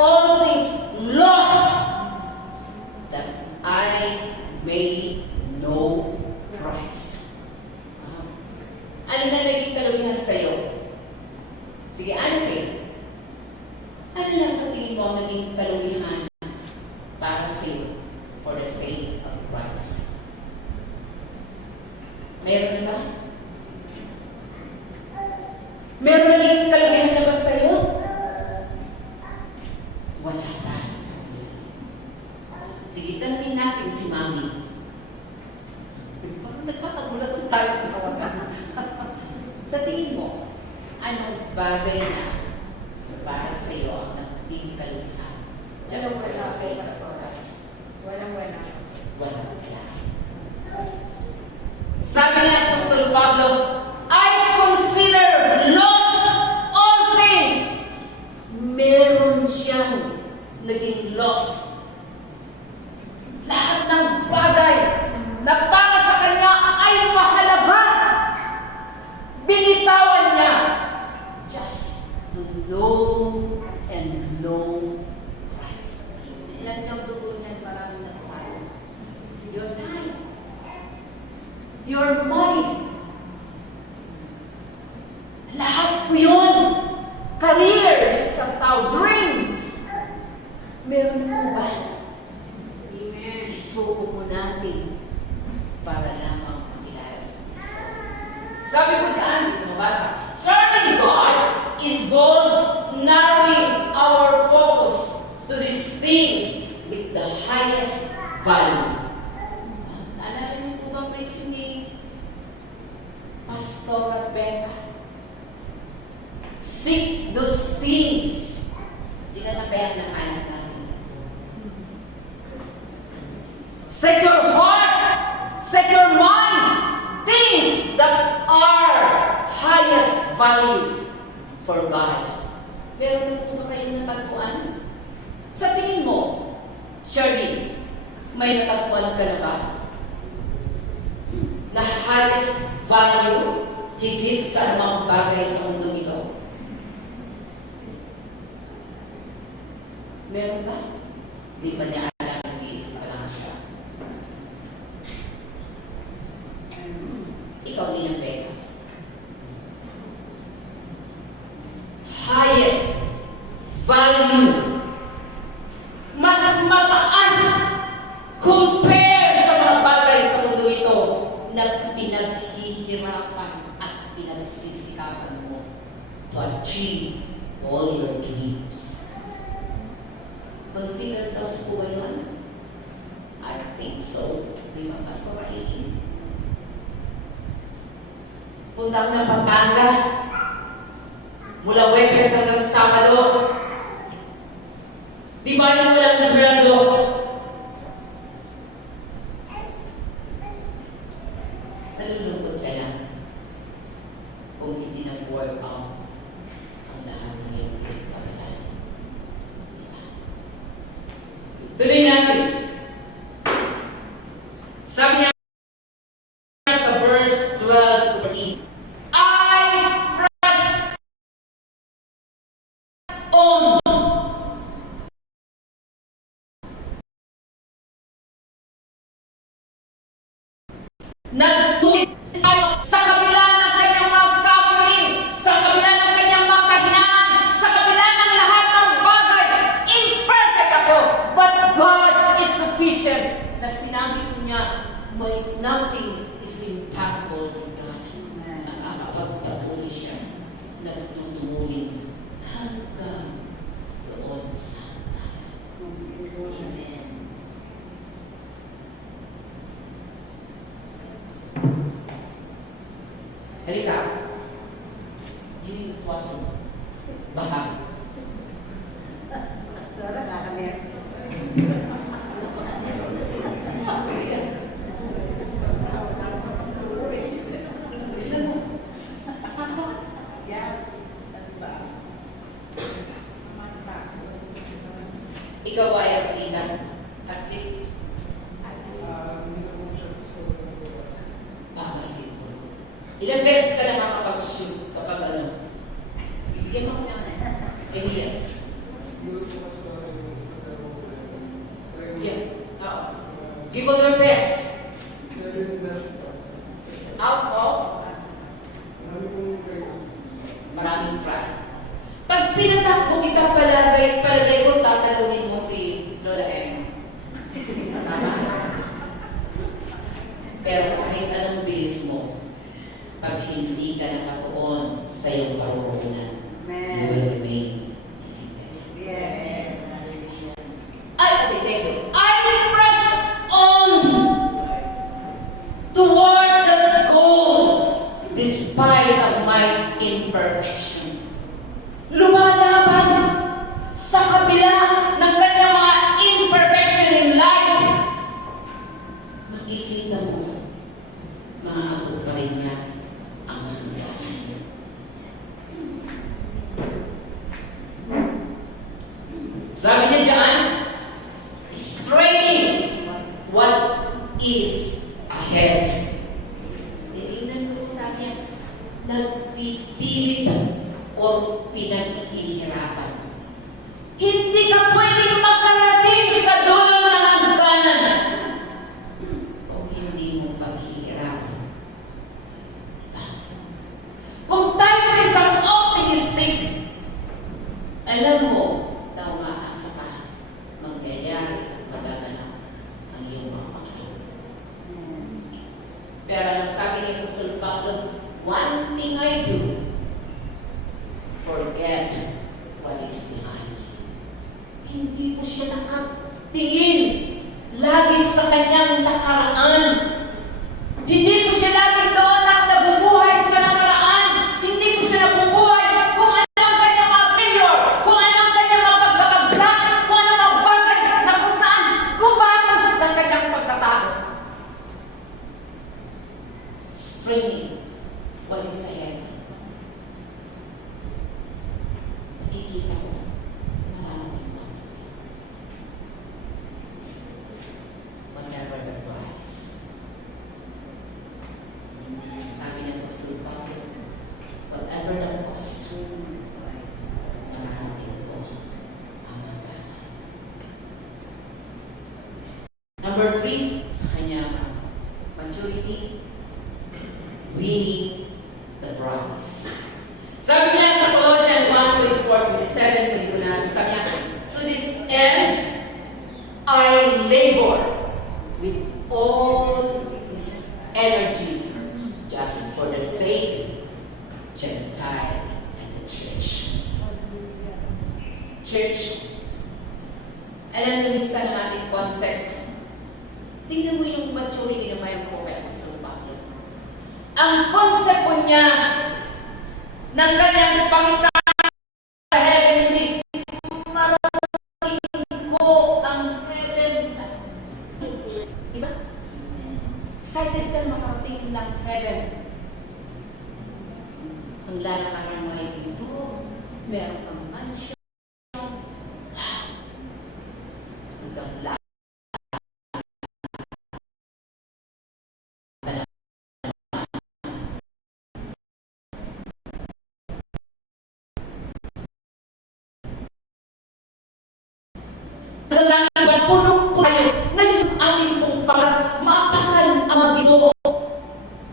all things lost that I may know Christ. Ano na naging kalubihan sa'yo? Sige, ano kayo? Ano na sa tingin mo naging kalubihan para sa'yo for the sake of Christ? Meron na ba? Meron naging kalubihan na ba sa'yo? Wala tayo sa kanila. Sige, tanungin natin si Mami. Parang nagpatagulat tayo sa kawagan. Sa tingin mo, anong bagay na para sa iyo ang naging kalubihan? Just for the sake of Christ. Walang-wala. Wala. Sabi ni Apostol Pablo, I consider lost all things. Meron siyang naging lost. Lahat ng bagay na para sa kanya ay mahalaga. Binitawan niya just to know and know Christ. Ilan ang tutunan para na tayo? Your time, your money, lahat po yun. Career, isang tao, dreams. Meron mo ba? Amen. Isuko mo natin para lamang makilala sa Kristo. Sabi ko dyan, dito mabasa, serving God involves narrowing our focus to these things May natagpuan ka na ba? Na highest value higit sa anumang bagay sa mundo ito? Meron ba? Di ba niya alam na nag-iisip pa lang siya? Ikaw din ang peka. Highest value. Mas mataas compare sa mga bagay sa mundo ito na pinaghihirapan at pinagsisikapan mo to achieve all your dreams. Consider those po ba yun? I think so. Di ba, Pastor Rahim? Punta ko ng Pampanga. Mula Webes hanggang Sabado. Di ba yung walang sweldo? Nalulungkot ka lang kung hindi nag-work out ang lahat ng iyong pagkakalan. Tuloy natin. Sabi niya sa verse 12-13, I press on. Nagtuloy tayo sa kabila ng kanyang mga suffering, sa kabila ng kanyang mga kahinaan, sa kabila ng lahat ng bagay. Imperfect ako, but God is sufficient. Na sinabi ko niya, may nothing is impossible with God. Nakakapagpatuloy siya, nagtutuloy hanggang doon sa hanggan. Amen. Halika. Yung puwaso. Baka. Pastor, nakakamerto. Bisa mo. Ikaw ay aplikan. Aplik. Basketball. Ilang beses ka nakakapag-shoot kapag ano? Ibigyan mo na. Elias. Yeah. Oo. Give all your best. It's out of maraming try. Pag pinatakbo kita palagay ko, tatalungin mo si Lola Emma. Pero kahit anong bilis mo, pag hindi ka nakatuon sa iyong parurungan, you will remain defeated. Yes. Okay, thank you. I press on toward the goal despite of my imperfection. Lumalaban sa kabila ng kanyang mga imperfection in life. Makikita mo, maaabot niya ang hangganan. Sabi niya dyan, straining what is ahead. Tingnan ko sa niya, nagpipilit o pinaghihirapan. Hindi ka pwedeng makarating sa dulo ng hangganan kung hindi mo paghihirapan. Kung tayo ay isang optimistic, alam mo na umaasa ka, mangyayari at magaganap ang iyong mga pangalaw. Pero ang sabi ni Apostol Pablo, one thing I do, forget what is behind. Hindi po siya nakatingin lagi sa kanyang nakaraan. Hindi po siya lagi doon nabubuhay sa nakaraan. Hindi po siya nabubuhay kung ano ang kanyang mga failure, kung ano ang kanyang mga pagkabagsak, kung ano ang bagay na kung saan gumapos ng kanyang pagkatao. Straining what is ahead. Nakikita ko maraming mga Number 3, sa kanyang maturity, winning the prize. Sabi niya sa Colossians 1:24-27, pwede ko natin, sabi niya, to this end, I labor with all this energy just for the sake of Gentile and the church. Church, alam niyo minsan ang ating concept. Tingnan mo yung maturity na mayroon ko kay Apostol Pablo. Ang concept po niya ng kanyang pangitaan sa heaven, hindi marating ko ang heaven. Diba? Excited ka makarating ng heaven. Ang lalakaran mo ay dito, meron kang mansion, hanggang lahat. Nalangan ba, punong tayo. Ngayon, ating pong pangat, maapakan ang magito.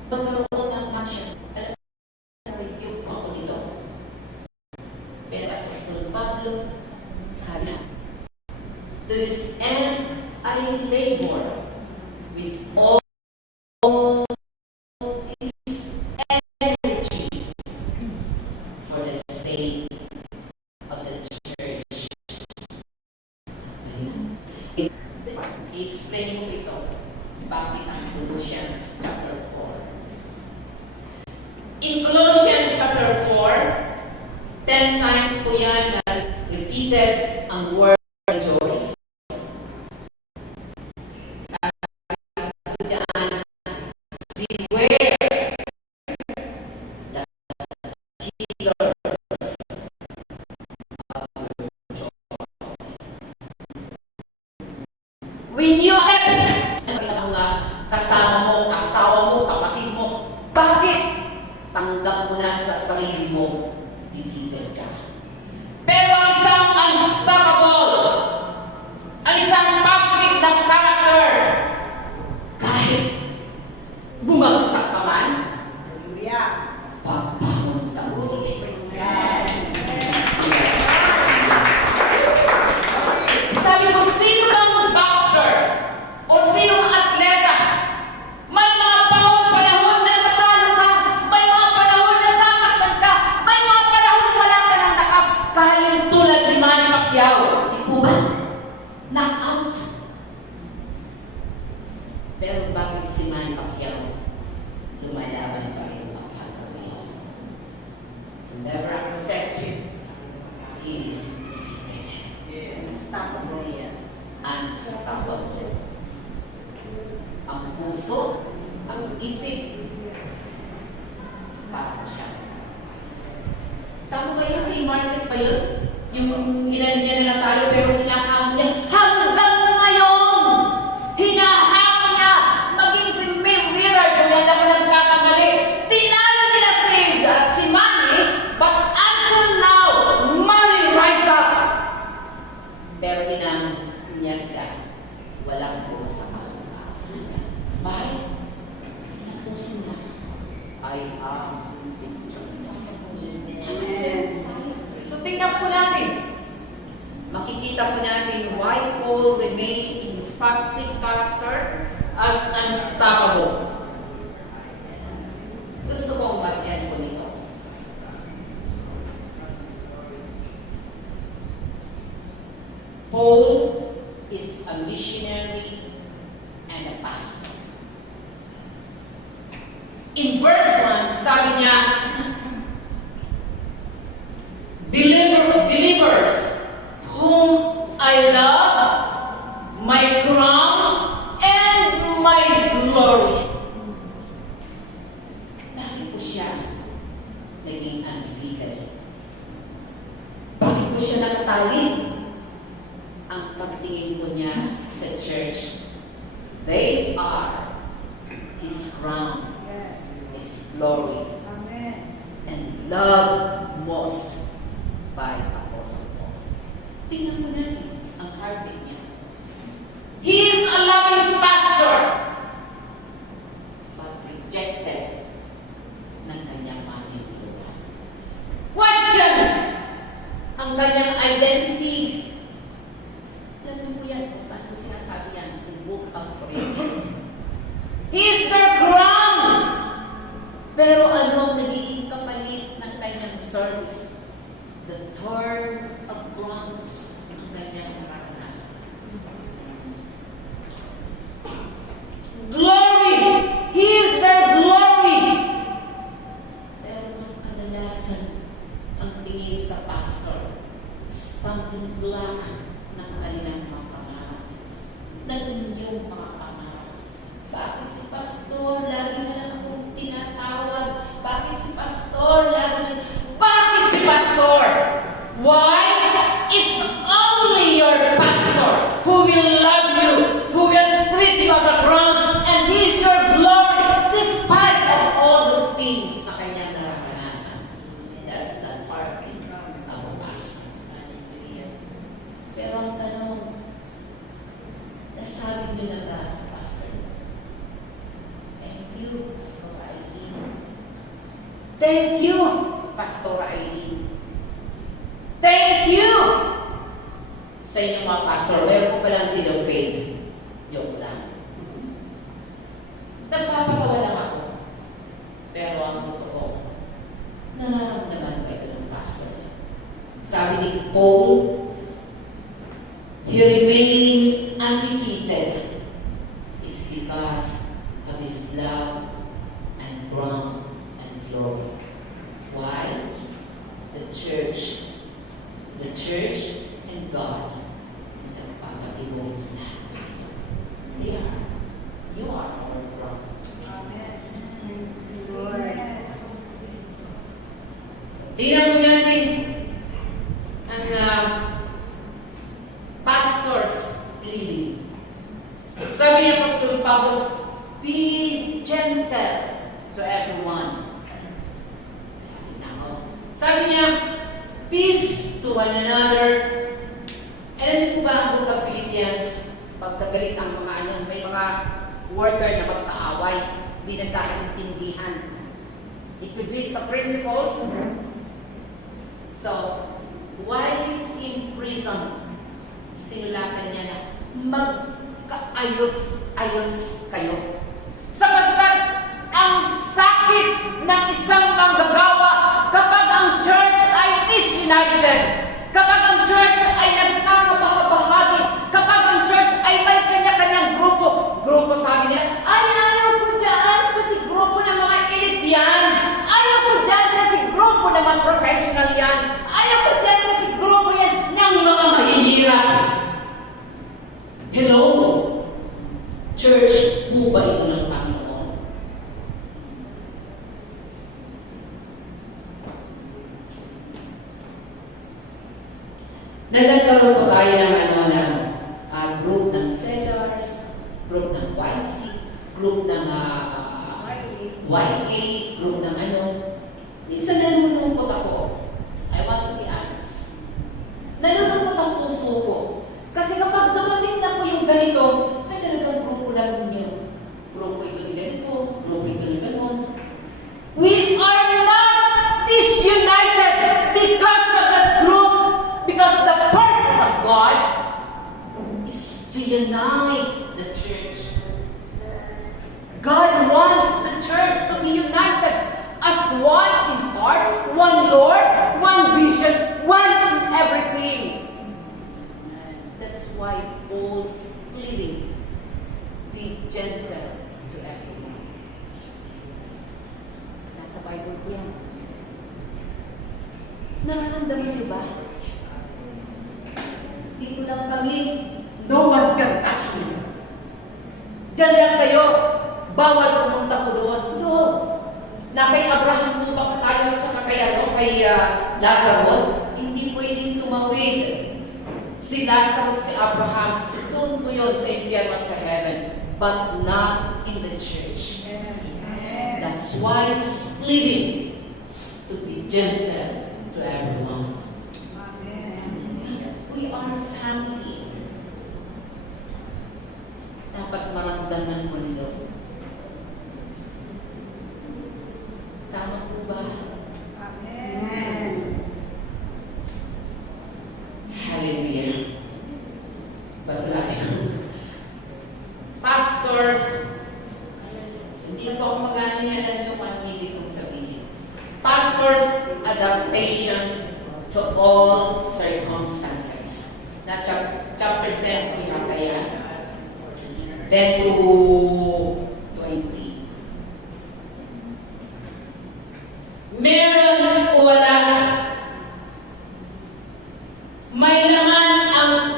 Magkaroon ng mansion. Alam mo, yung ako dito. Pero sa Apostol Pablo, sabi, to this end, I labor with all this energy for the sake of the church. I-explain ko ito bakit ang Colossians chapter 4. In Colossians chapter 4, 10 times po yan na repeated ang word rejoice. Sabi dyan, beware the killers of your joy. When you accept ang kasama mo, asawa mo, kapatid mo, bakit? Tanggap mo na sa sarili mo, defeated ka. Pero ang isang unstoppable, ang isang positive na character, kahit bumagsak ka man, Hallelujah. papangon ka ulit. Sabi mo, sino kang boxer o sino ang atleta? May mga bawal panahon na natalo ka, may mga panahon na sasaktan ka, may mga panahon wala ka ng lakas, kahit tulad ni Manny Pacquiao. Di po ba? Knock out. Pero bakit si Manny Pacquiao lumalaban pa rin ang hanggang never accepted. He is defeated. Unstoppable yan. Unstoppable. Ang puso, ang isip, parang siya. Tama ba yun si Marcus pa yun? Yung ilan niya na natalo pero hinahamon niya hanggang ngayon! Hinahamon niya! Maging si Mayweather kung yan ako nagkakamali. Tinalo nila si Manny, but until now, Manny rise up! Pero hinahamon niya sila. Walang puso sa kanya. Bakit? Sa puso niya, I am victorious. So tingnan po natin. Makikita po natin why Paul remained in his positive character as unstoppable. Gusto kong mag-end po nito. Paul is a missionary and a pastor. In verse 1, sabi niya, believers whom I love, my crown, and my glory. Bakit po siya naging undefeated? Bakit po siya nakatali? Ang pagtingin po niya sa church, they are His crown, His glory, Amen. and loved most by Apostle Paul. Tingnan mo natin ang heartbeat niya. He is a loving ng kanilang mga pangarap, ng inyong mga pangarap. Bakit si Pastor lagi na lang akong tinatawag? Bakit si Pastor lagi na... Bakit si Pastor? Why? It's only your pastor who will love you, who will treat you as a brother, and He is your glory despite of all those things na kanyang nararanasan. And that's the part of us. Hallelujah. Pero ang tanong, nasabi niyo na ba sa pastor? Thank you, Pastor Eileen. Thank you, Pastor Eileen. Thank you! Sa inyong mga pastor, meron ko palang silang faith. Joke lang. Nagpapagawa lang ako. Pero ang totoo, nararamdaman ko ito ng pastor. Sabi ni Paul, he remained undefeated. It's because of his love and ground and glory. Why? The church and God, nagpapatibok na. You are our rock. Tingnan po natin ang pastor's pleading. Sabi ni Apostol Pablo, be gentle to everyone. Sabi niya, peace to one another. Alam niyo po ba ang book of Philippians, pagkagalit ang mga may mga worker na magkaaway, hindi nagkakaintindihan. It could be sa principles. So, while he's in prison, sinulatan niya na magkaayos-ayos kayo. Sapagkat ang sakit ng isang manggagawa kapag ang church ay disunited, kapag ang church ay nagkakabahabahagi, kapag ang church ay may kanya-kanyang grupo sabi nila, ayaw ko dyan kasi grupo ng mga elite yan, ayaw ko dyan kasi grupo ng mga professional yan, ayaw ko dyan kasi grupo yan ng mga mahihirap. Hello? Church, po ba ito ng Panginoon? Nagkaroon po tayo ng group ng Cedars, group ng YC, group ng YA, group ng Minsan nalulungkot ako. I want to be honest. Nalulungkot ang puso ko. Kasi kapag dumating na po yung ganito, ay talagang grupo lang ninyo. Grupo ito ng ganito, grupo ito ng ganon. We are not disunited because of the group, because the purpose of God is to unite the church. God wants the church to be united as one in heart, one Lord, one vision, one in everything. That's why Paul's pleading, be gentle to everyone. Nasa Bible ko yan. Nararamdaman niyo ba? Dito lang kami, no one can touch me. Diyan lang kayo, bawal pumunta ko doon. No. Na kay Abraham mo ba tayo sa kay Lazarus? Hindi pwedeng tumawid. Si Lazarus, si Abraham, doon mo yun sa impyerno at sa heaven. But not in the church. That's why he's pleading to be gentle to everyone. We are family. Dapat maramdaman mo nila. Tama po ba? Amen. Hallelujah. Batla Pastors, hindi na po ako mag-anin, alam nyo kung ano ibig kong sabihin. Pastors, adaptation to all circumstances. Na chapter 10 ko yata yan. 10 to 20. Meron o wala, may laman ang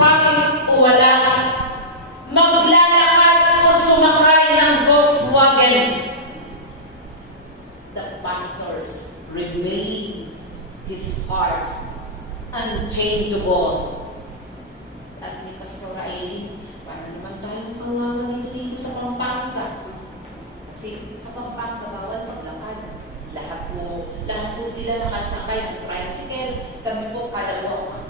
sila nakasakay ng tricycle, kami po kada walk.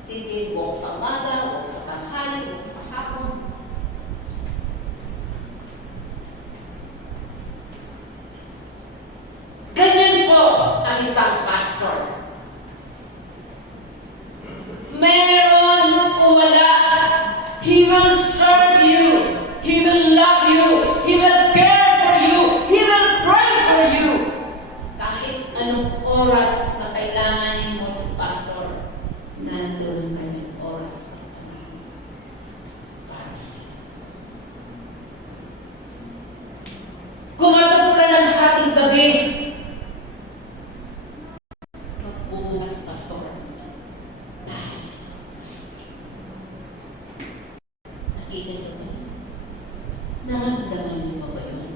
Sige, walk sa umaga, walk sa tanghali, walk sa hapon. Ganyan po ang isang pastor. Meron o wala, he will serve you, he will love you, he will care for you, he will pray for you. Kahit anong oras na kailangan mo si pastor, nandun kanyang oras para sa'yo. Kumatog ka ng hating gabi, magbubukas pastor. Nice. Nakita niyo ba? Naramdaman niyo ba ba yun?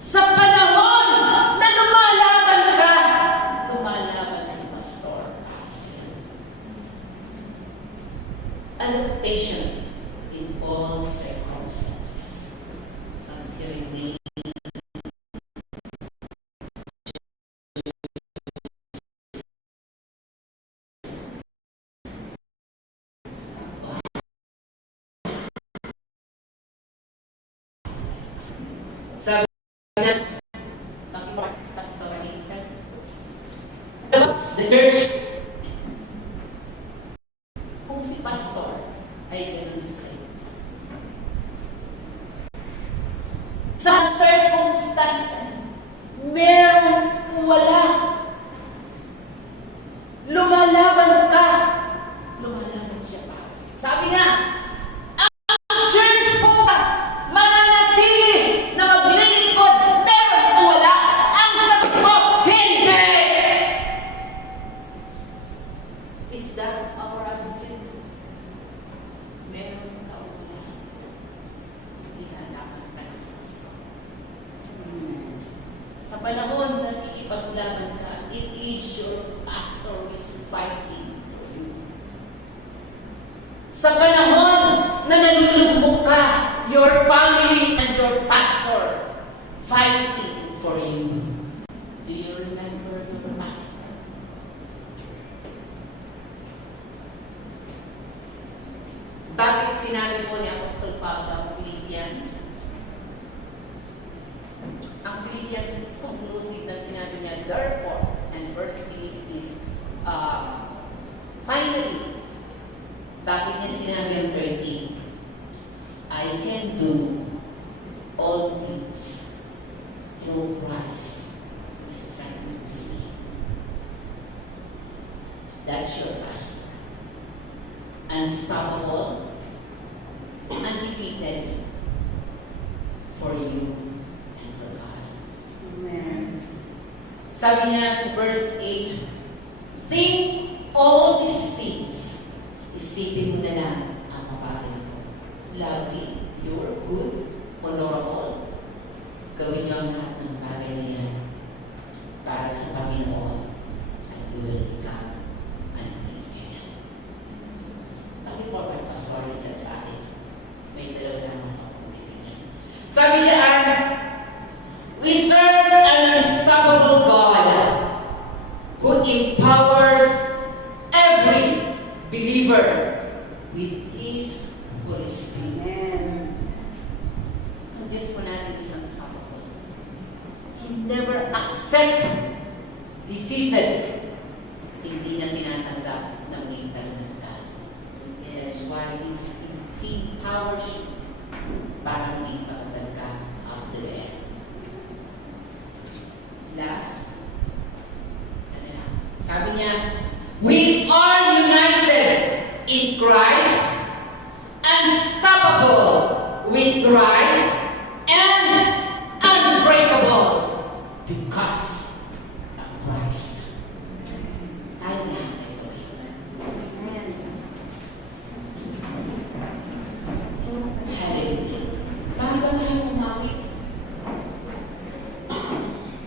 Sa panahon na lumalaban si pastor para sa'yo. Adaptation in all circumstances. Until we sabi na Pastor Hazel, the church, kung si pastor ay ganun sa'yo. Sa circumstances, meron o wala, lumalaban ka, lumalaban siya para sa'yo. Sabi nga, ang church po mananatili na maglilingkod, meron o wala. Ang sagot ko, hindi! Is that our attitude? Meron ka o wala. Ilalaman ka ng Kristo. Sa panahon na nakikipaglaban ka, it is your pastor who is fighting for you. Sa panahon na nalulugmok ka, your family and your pastor fighting for you. Do you remember your pastor? Bakit sinabi mo ni Apostol Pablo ang Philippians? Ang Philippians is conclusive na sinabi niya, therefore, and verse 8 is, finally, bakit niya sinabi ang 13? I can do all things through Christ who strengthens me. That's your pastor. Unstoppable, undefeated for you and for God. Amen. Sabi niya sa verse 8, think all these things, isipin mo na lang ang mabuti ko. Lovely, pure, good, honorable. Gawin niyo ang lahat ng bagay na yan para sa Panginoon at you will become undefeated. Bakit po ang pastor sa akin? May dalawa naman ako titingnan. Sabi niya, we serve an unstoppable God who empowers every believer with His Holy Spirit. Amen. Ang Diyos po natin is unstoppable. He never accept defeated. Hindi niya tinatanggap na maging talunan ka. And that's why He empowers you para maging talunan ka up to the end. Last, sabi niya, we are united in Christ, unstoppable with Christ, and unbreakable because of Christ. Tayo na ito. Hallelujah. Bago ba tayo umawi?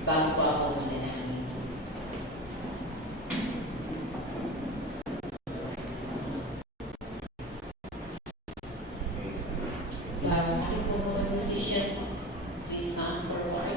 Bago pa ako mananahimik. Ating po mga musician, please come forward.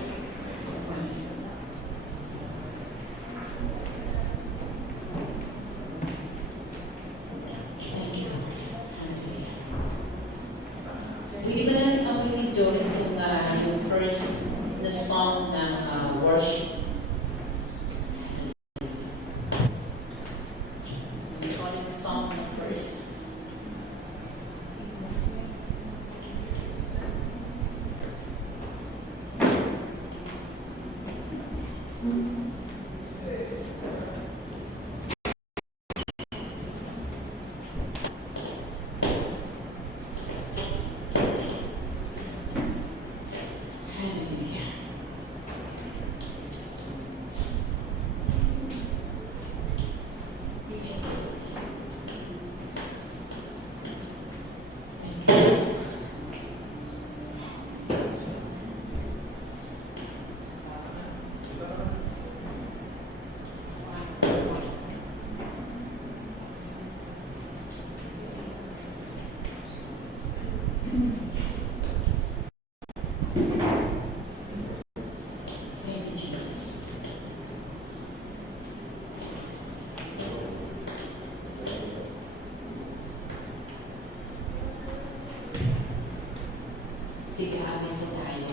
Sige, amin po tayo.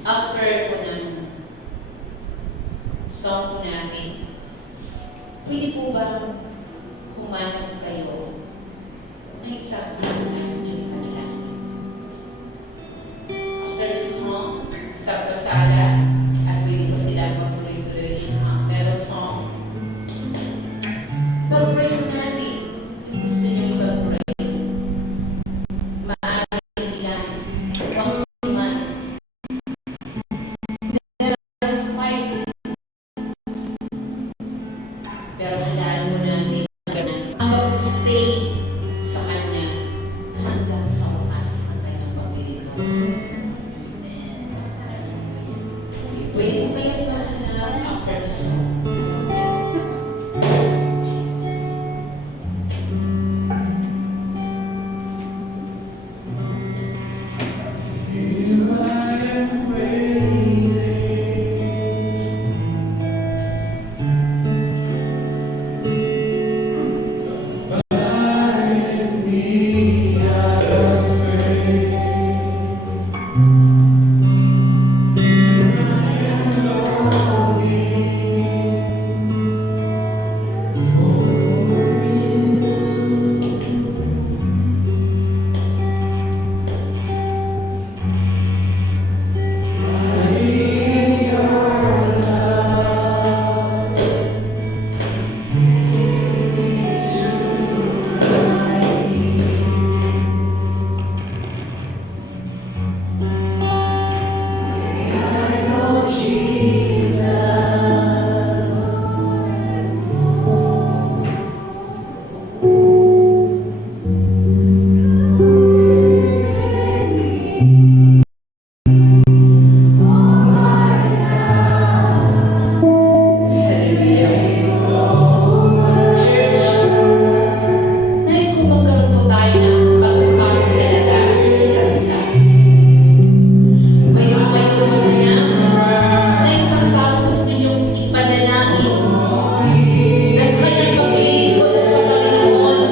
After po ng song po natin, pwede po ba humanap kayo ng isang asking panalangin? After the song, sa pasala, at pwede po sila magtuloy-tuloy pero song, pag-pray po natin kung gusto niyo pag-pray. Maaaring ilan, kung sino man. There are 5. Pero handaan mo natin ang mag-stay sa Kanya hanggang sa wakas ng kanyang pagliligtas. Pwede po kayo mahanap after the song. Jesus. Nais kong magkaroon po tayo ng bagong talaga sa isa't isa. Ngayon kayo kumanya na isang tao gusto ninyong ipanalangin na sa kanyang paglilingkod sa Panginoon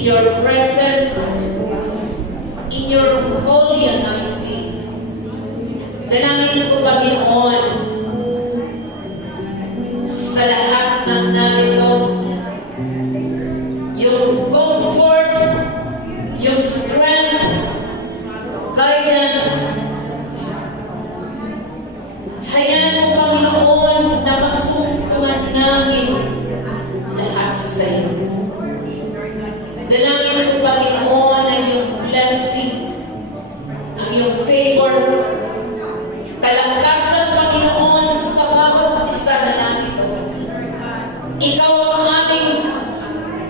in your presence, in your holy anointing. Dalangin ko, Panginoon, sa lahat ng narito, yung comfort, yung strength, guidance, hayaan mo, Panginoon, na masungkuhan namin lahat sa iyo. Dalangin ko, Panginoon, ang iyong blessing, ang iyong favor, kalakasan, Panginoon, sa bawat isa na narito. Ikaw ang aming,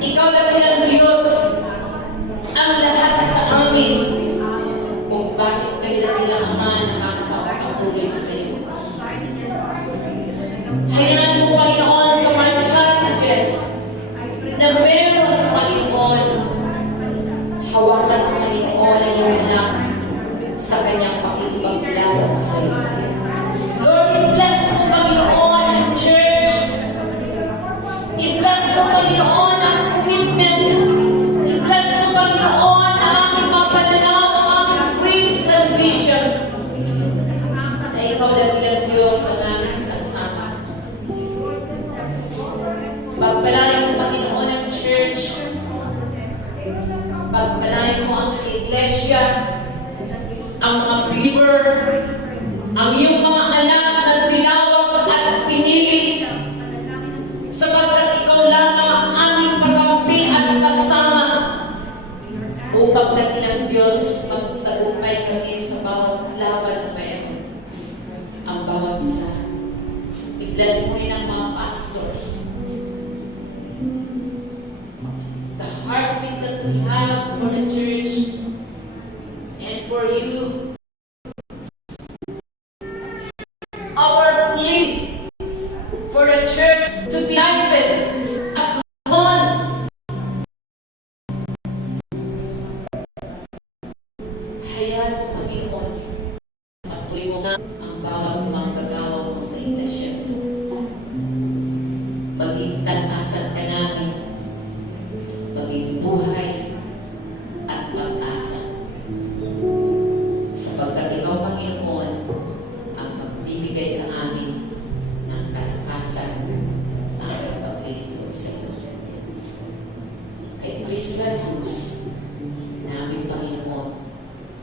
ikaw dakilang Diyos, ang lahat sa amin, kung bakit kayo dakilang Ama na makakapatuloy sa iyo. Hayaan mo, Panginoon, sa mga challenges na meron, Panginoon, hawakan, Panginoon, ang iyong anak sa kanyang pakikipaglawad sa iyo. Lord, i-bless mo, Panginoon, ang church. I-bless mo, Panginoon, ang commitment. I-bless mo, Panginoon, ang aming mga pananaw, ang aming dreams and vision. Na ikaw dakilang Diyos ang aming kasama. Pagpalain mo, Panginoon, ang church. Pagpalain mo ang iglesia, ang mga believer, ang iyong mga anak na tinawag at pinili, sapagkat ikaw lamang ang aming kakampi at kasama upang dakilang Diyos magtagumpay kami sa bawat laban na mayroon. Ang bawat isa. I-bless mo rin ang mga pastors. The heartbeat that we have for the church and for you. Our plea for the church to be united as one. Hayaan mo, Panginoon, patuloy mo na ang bawat manggagawa mo sa iglesia. Maging tanasan ka namin, maging buhay at pag-asa. Sapagkat ikaw, Panginoon, ang magbibigay sa amin ng kalakasan sa aming paglilingkod sa iyo. Kay Kristo Jesus, namin, Panginoon,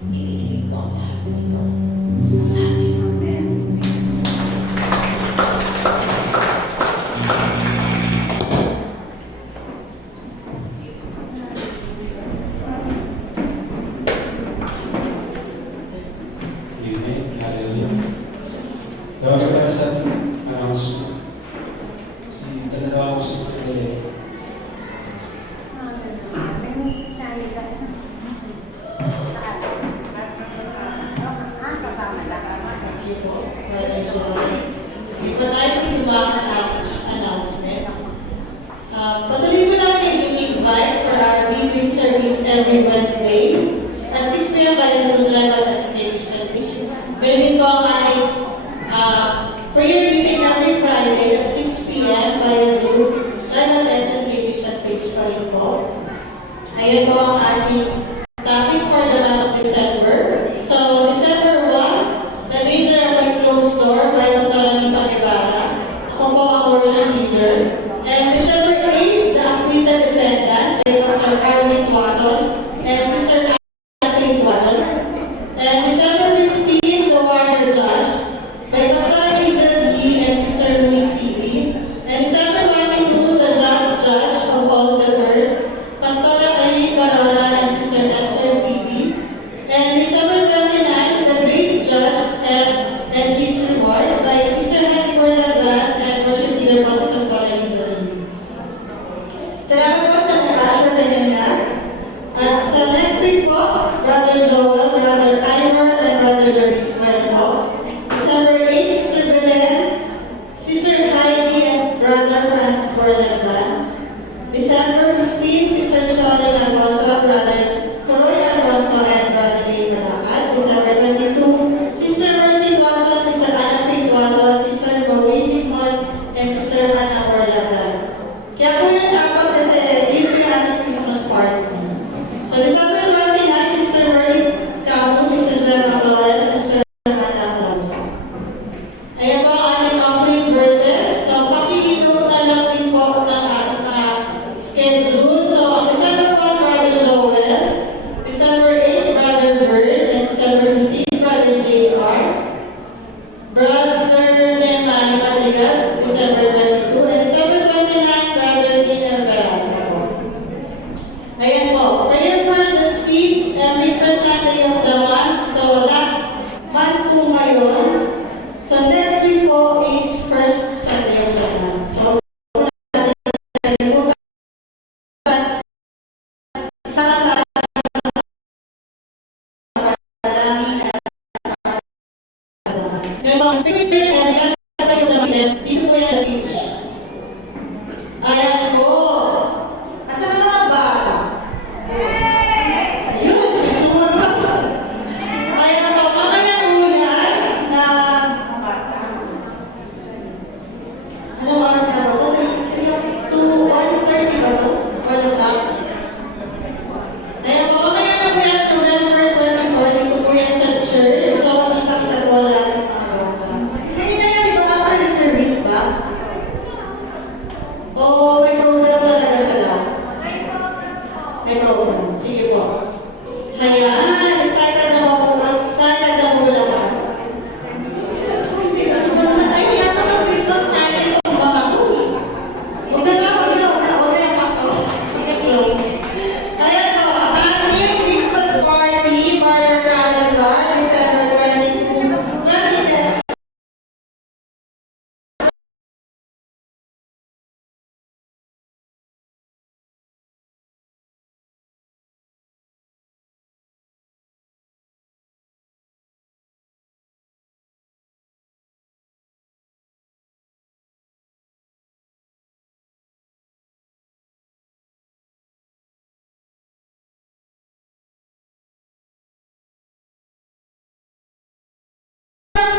inihinig ko ang lahat nito. Amen. Amen. Hallelujah. Gawin ko na sa ating announcement. Si Tanadaw ko sa Sili. Before tayo gumawa sa announcement, patuloy mo lang yung invite for our weekly service every Wednesday at 6 p.m. by the Zoom level as a service. Gawin ko ang ating prayer meeting every Friday at 6 p.m. by Zoom level as a television page pa rin po. Ayan po ang ating topic for the month of December. So, December 1, the nature of a closed door by Pastor Nipa Guevara. Ako po ang worship leader. And December 8, the acquitted defendant by Pastor Carmen Watson and Sister Kathleen Watson. And December 15, the warrior judge by Pastor Hazel Yee and Sister Monique City. And December 1 and 2, the just judge of all the word, Pastor Irene Barona and Sister Sama sa ngayon, picture area sa kayo naman, dito po yan sa speech. Ayan po. Asan na naman ba? Ayun, sumunod. Ayan po, mamaya po yan na anong oras na ba? 1:30 ba ito? 1 o'clock? Ayan po, mamaya na po yan, November 24, dito po yan sa church. So, kita-kita po lahat ng mga program. Ngayon na yan, di ba? After the service ba? O may program talaga sa lahat? May program. Sige po. Ayan, excited na po. Excited na po lahat. Excited. Ano ba naman? Ayaw yata ng Christmas natin itong mga ko eh. Huwag na nga, huwag na yung pastor. Sige po. Ayan po, sa ating Christmas party, Maria Calendar, December 22, 2010.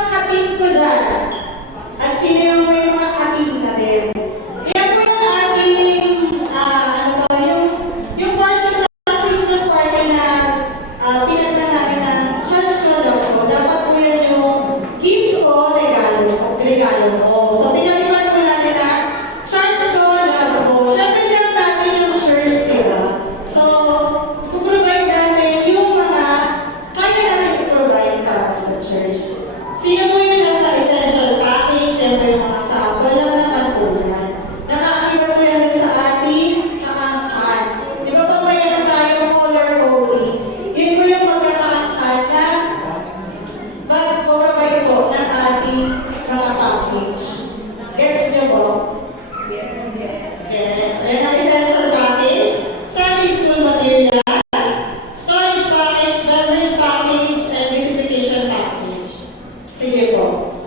Kating ko dyan. At sino yung may mga kating natin? Yan po yung ating, ano to, yung portion sa Christmas party na pinagda namin ng church ko daw po. Dapat po yan yung gift ko, regalo ko. So, pinalitan ko natin na church ko daw po. Siyempre lang natin yung church, diba? So, puprovide natin yung mga kaya natin i-provide para sa church. Sino mo yung nasa essential package? Siyempre yung mga sample lang naman po yan. Nakakita po yan sa ating kaangkat. Di ba papayagan tayo color coding? Yun po yung magkakaangkat na mag-provide po ng ating mga package. Gets niyo po? Yes. Yes. Ayan ang essential package. Sunday school materials, storage package, beverage package, and beautification package. Sige po.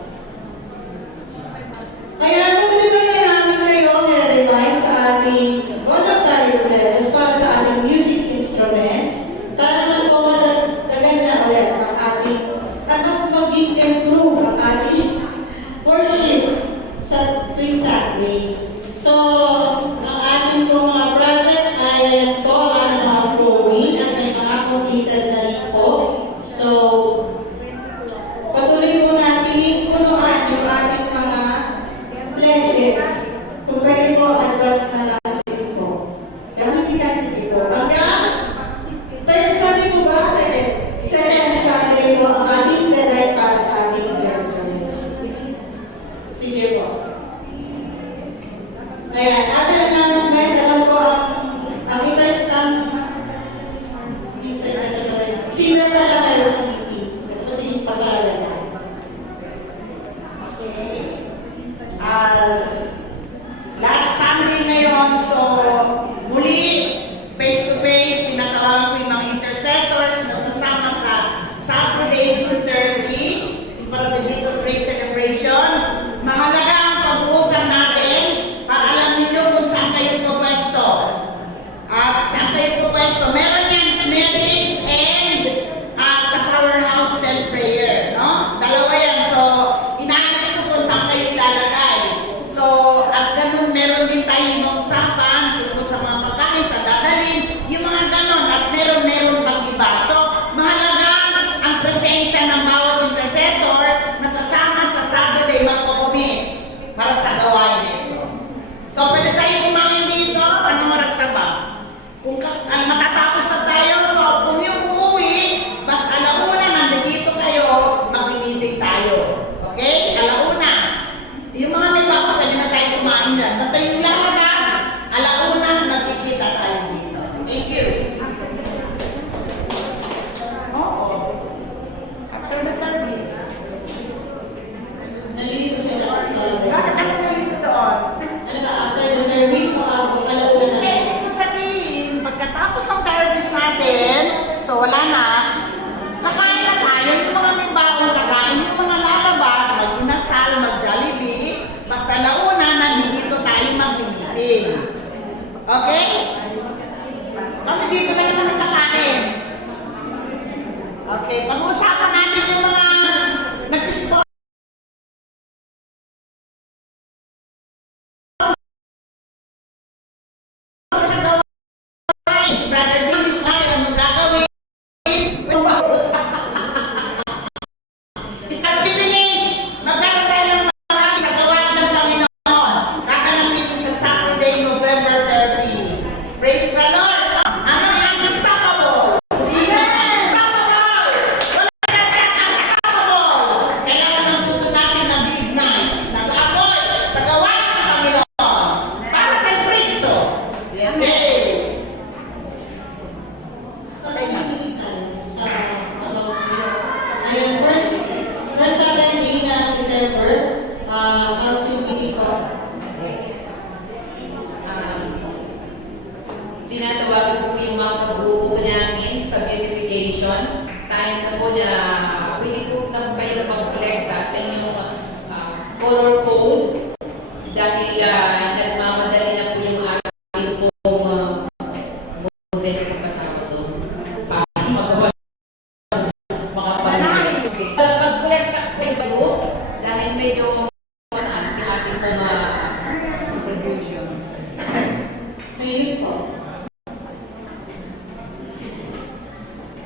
Kaya bumili ba na namin kayo nire-remind sa ating voluntary pledges para sa ating music instruments para naman po madagdagan na ulit ang ating at mas maging improve ang ating worship sa tuwing Saturday. So, ang ating po mga projects ay po ang mga growing at may mga completed na rin po. So, patuloy po natin punuan yung ating mga pledges. Kung pwede po, advance na lang din po. Gamitin kasi po. Hanggang third Sunday po ba? Second Sunday po ang ating deadline para sa ating pledges. Sige po. Ayan, after announcement, alam po ang interstand senior pa lang tayo sa meeting. Ito si Pasalan. Okay. Last Sunday ngayon, so muli, face-to-face, tinatawagan ko yung mga intercessors na sasama sa Saturday, June 30, para sa Jesus Rate Celebration. Mahalaga ang pag-uusap natin para alam niyo kung saan kayo pupwesto. At saan kayo pupwesto. Meron yan, medics and sa powerhouse and prayer, no? Dalawa yan. So, inaayos ko kung saan kayo ilalagay. So, at ganun, meron din tayong mga usapan tungkol sa mga pagkain, sa dadalhin, yung mga ganon, at meron pang iba. So, mahalaga ang presensya ng bawat intercessor na sasama sa Saturday magko-commit para sa gawain nito. So, pwede tayo kumain dito. Anong oras ka ba? Kung matatapos na tayo, so kung yung uuwi, basta alauna, nandito kayo, mag-meeting tayo. Okay? Alauna. Yung mga may baka, pwede na tayo kumain na. Basta yung lalabas, alauna, magkikita tayo dito. Thank you.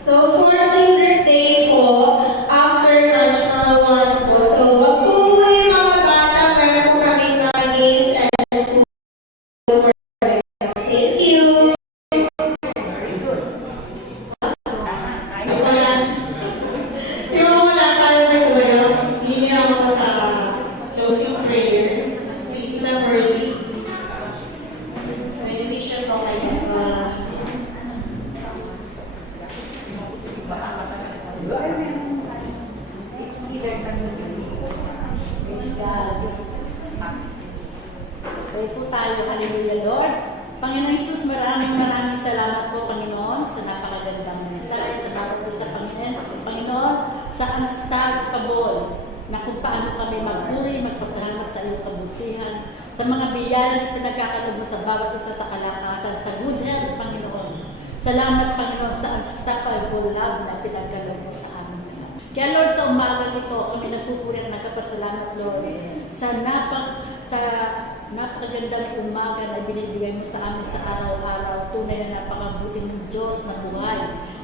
So, for Children's Day po, after lunch, mga 1 po. So, wag po yung mga bata, meron po kaming mga games and food for them. Thank you! Very good. Yung wala, yung wala tayo ngayon, hindi ako sa closing prayer. Si Tita Birdie. Meditation po kayo sa It's either Praise God. Pray po tayo. Hallelujah, Lord. Panginoon Jesus, maraming salamat po, Panginoon, sa napakagandang mensahe, sa bawat isa, Panginoon, sa unstag kabol, na kung paano kami magpuri, magpasalamat sa iyong kabutihan, sa mga biyaya na pinagkakalob mo sa bawat isa sa kalakasan, sa good health, Panginoon. Salamat, Panginoon, sa unstoppable love na pinagkalob mo sa amin. Kaya Lord, sa umaga ito, kami nagpupuri at nagpapasalamat, Lord, sa napakagandang umaga na binibigay mo sa amin sa araw-araw. Tunay na napakabuting ng Diyos na buhay,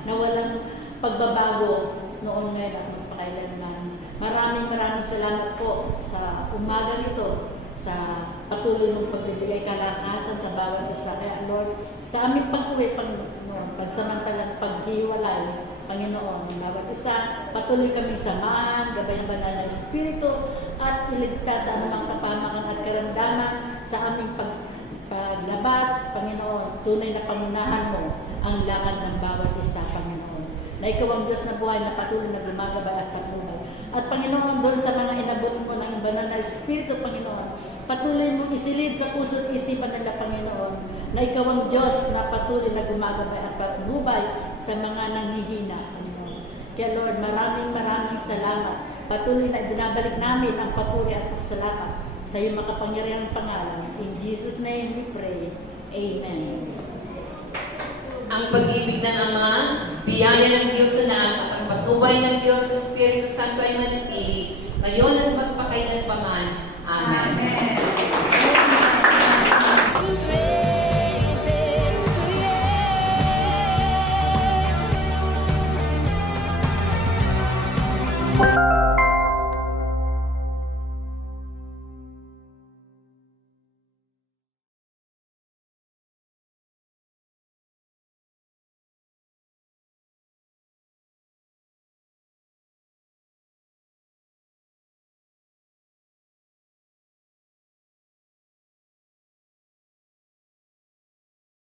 na walang pagbabago noon ngayon at magpakailanman. Maraming salamat po sa umaga nito, sa patuloy mong pagbibigay kalakasan sa bawat isa. Kaya Lord, sa aming pag-uwi, Panginoon, pagsamantalang paghiwalay, Panginoon, ng bawat isa, patuloy kaming samahan, gabayan banal na Espiritu, at iligtas sa anumang kapamakan at karamdaman sa aming paglabas, Panginoon. Tunay na pangunahan mo ang lakad ng bawat isa, Panginoon. Na ikaw ang Diyos na buhay na patuloy na gumagabay at patnubay. At Panginoon, doon sa mga inabot mo ng banal na Espiritu, Panginoon, patuloy mo isilid sa puso't isipan nila, Panginoon, na ikaw ang Diyos na patuloy na gumagabay at patnubay sa mga nanghihina, Panginoon. Kaya Lord, maraming salamat. Patuloy na ibinabalik namin ang papuri at pasalamat sa iyong makapangyarihang pangalan. In Jesus' name we pray. Amen. Ang pag-ibig ng Ama, biyaya ng Diyos na Anak, at ang patnubay ng Diyos sa Espiritu Santo ay manatili, ngayon at magpakailanpaman. Amen. Amen.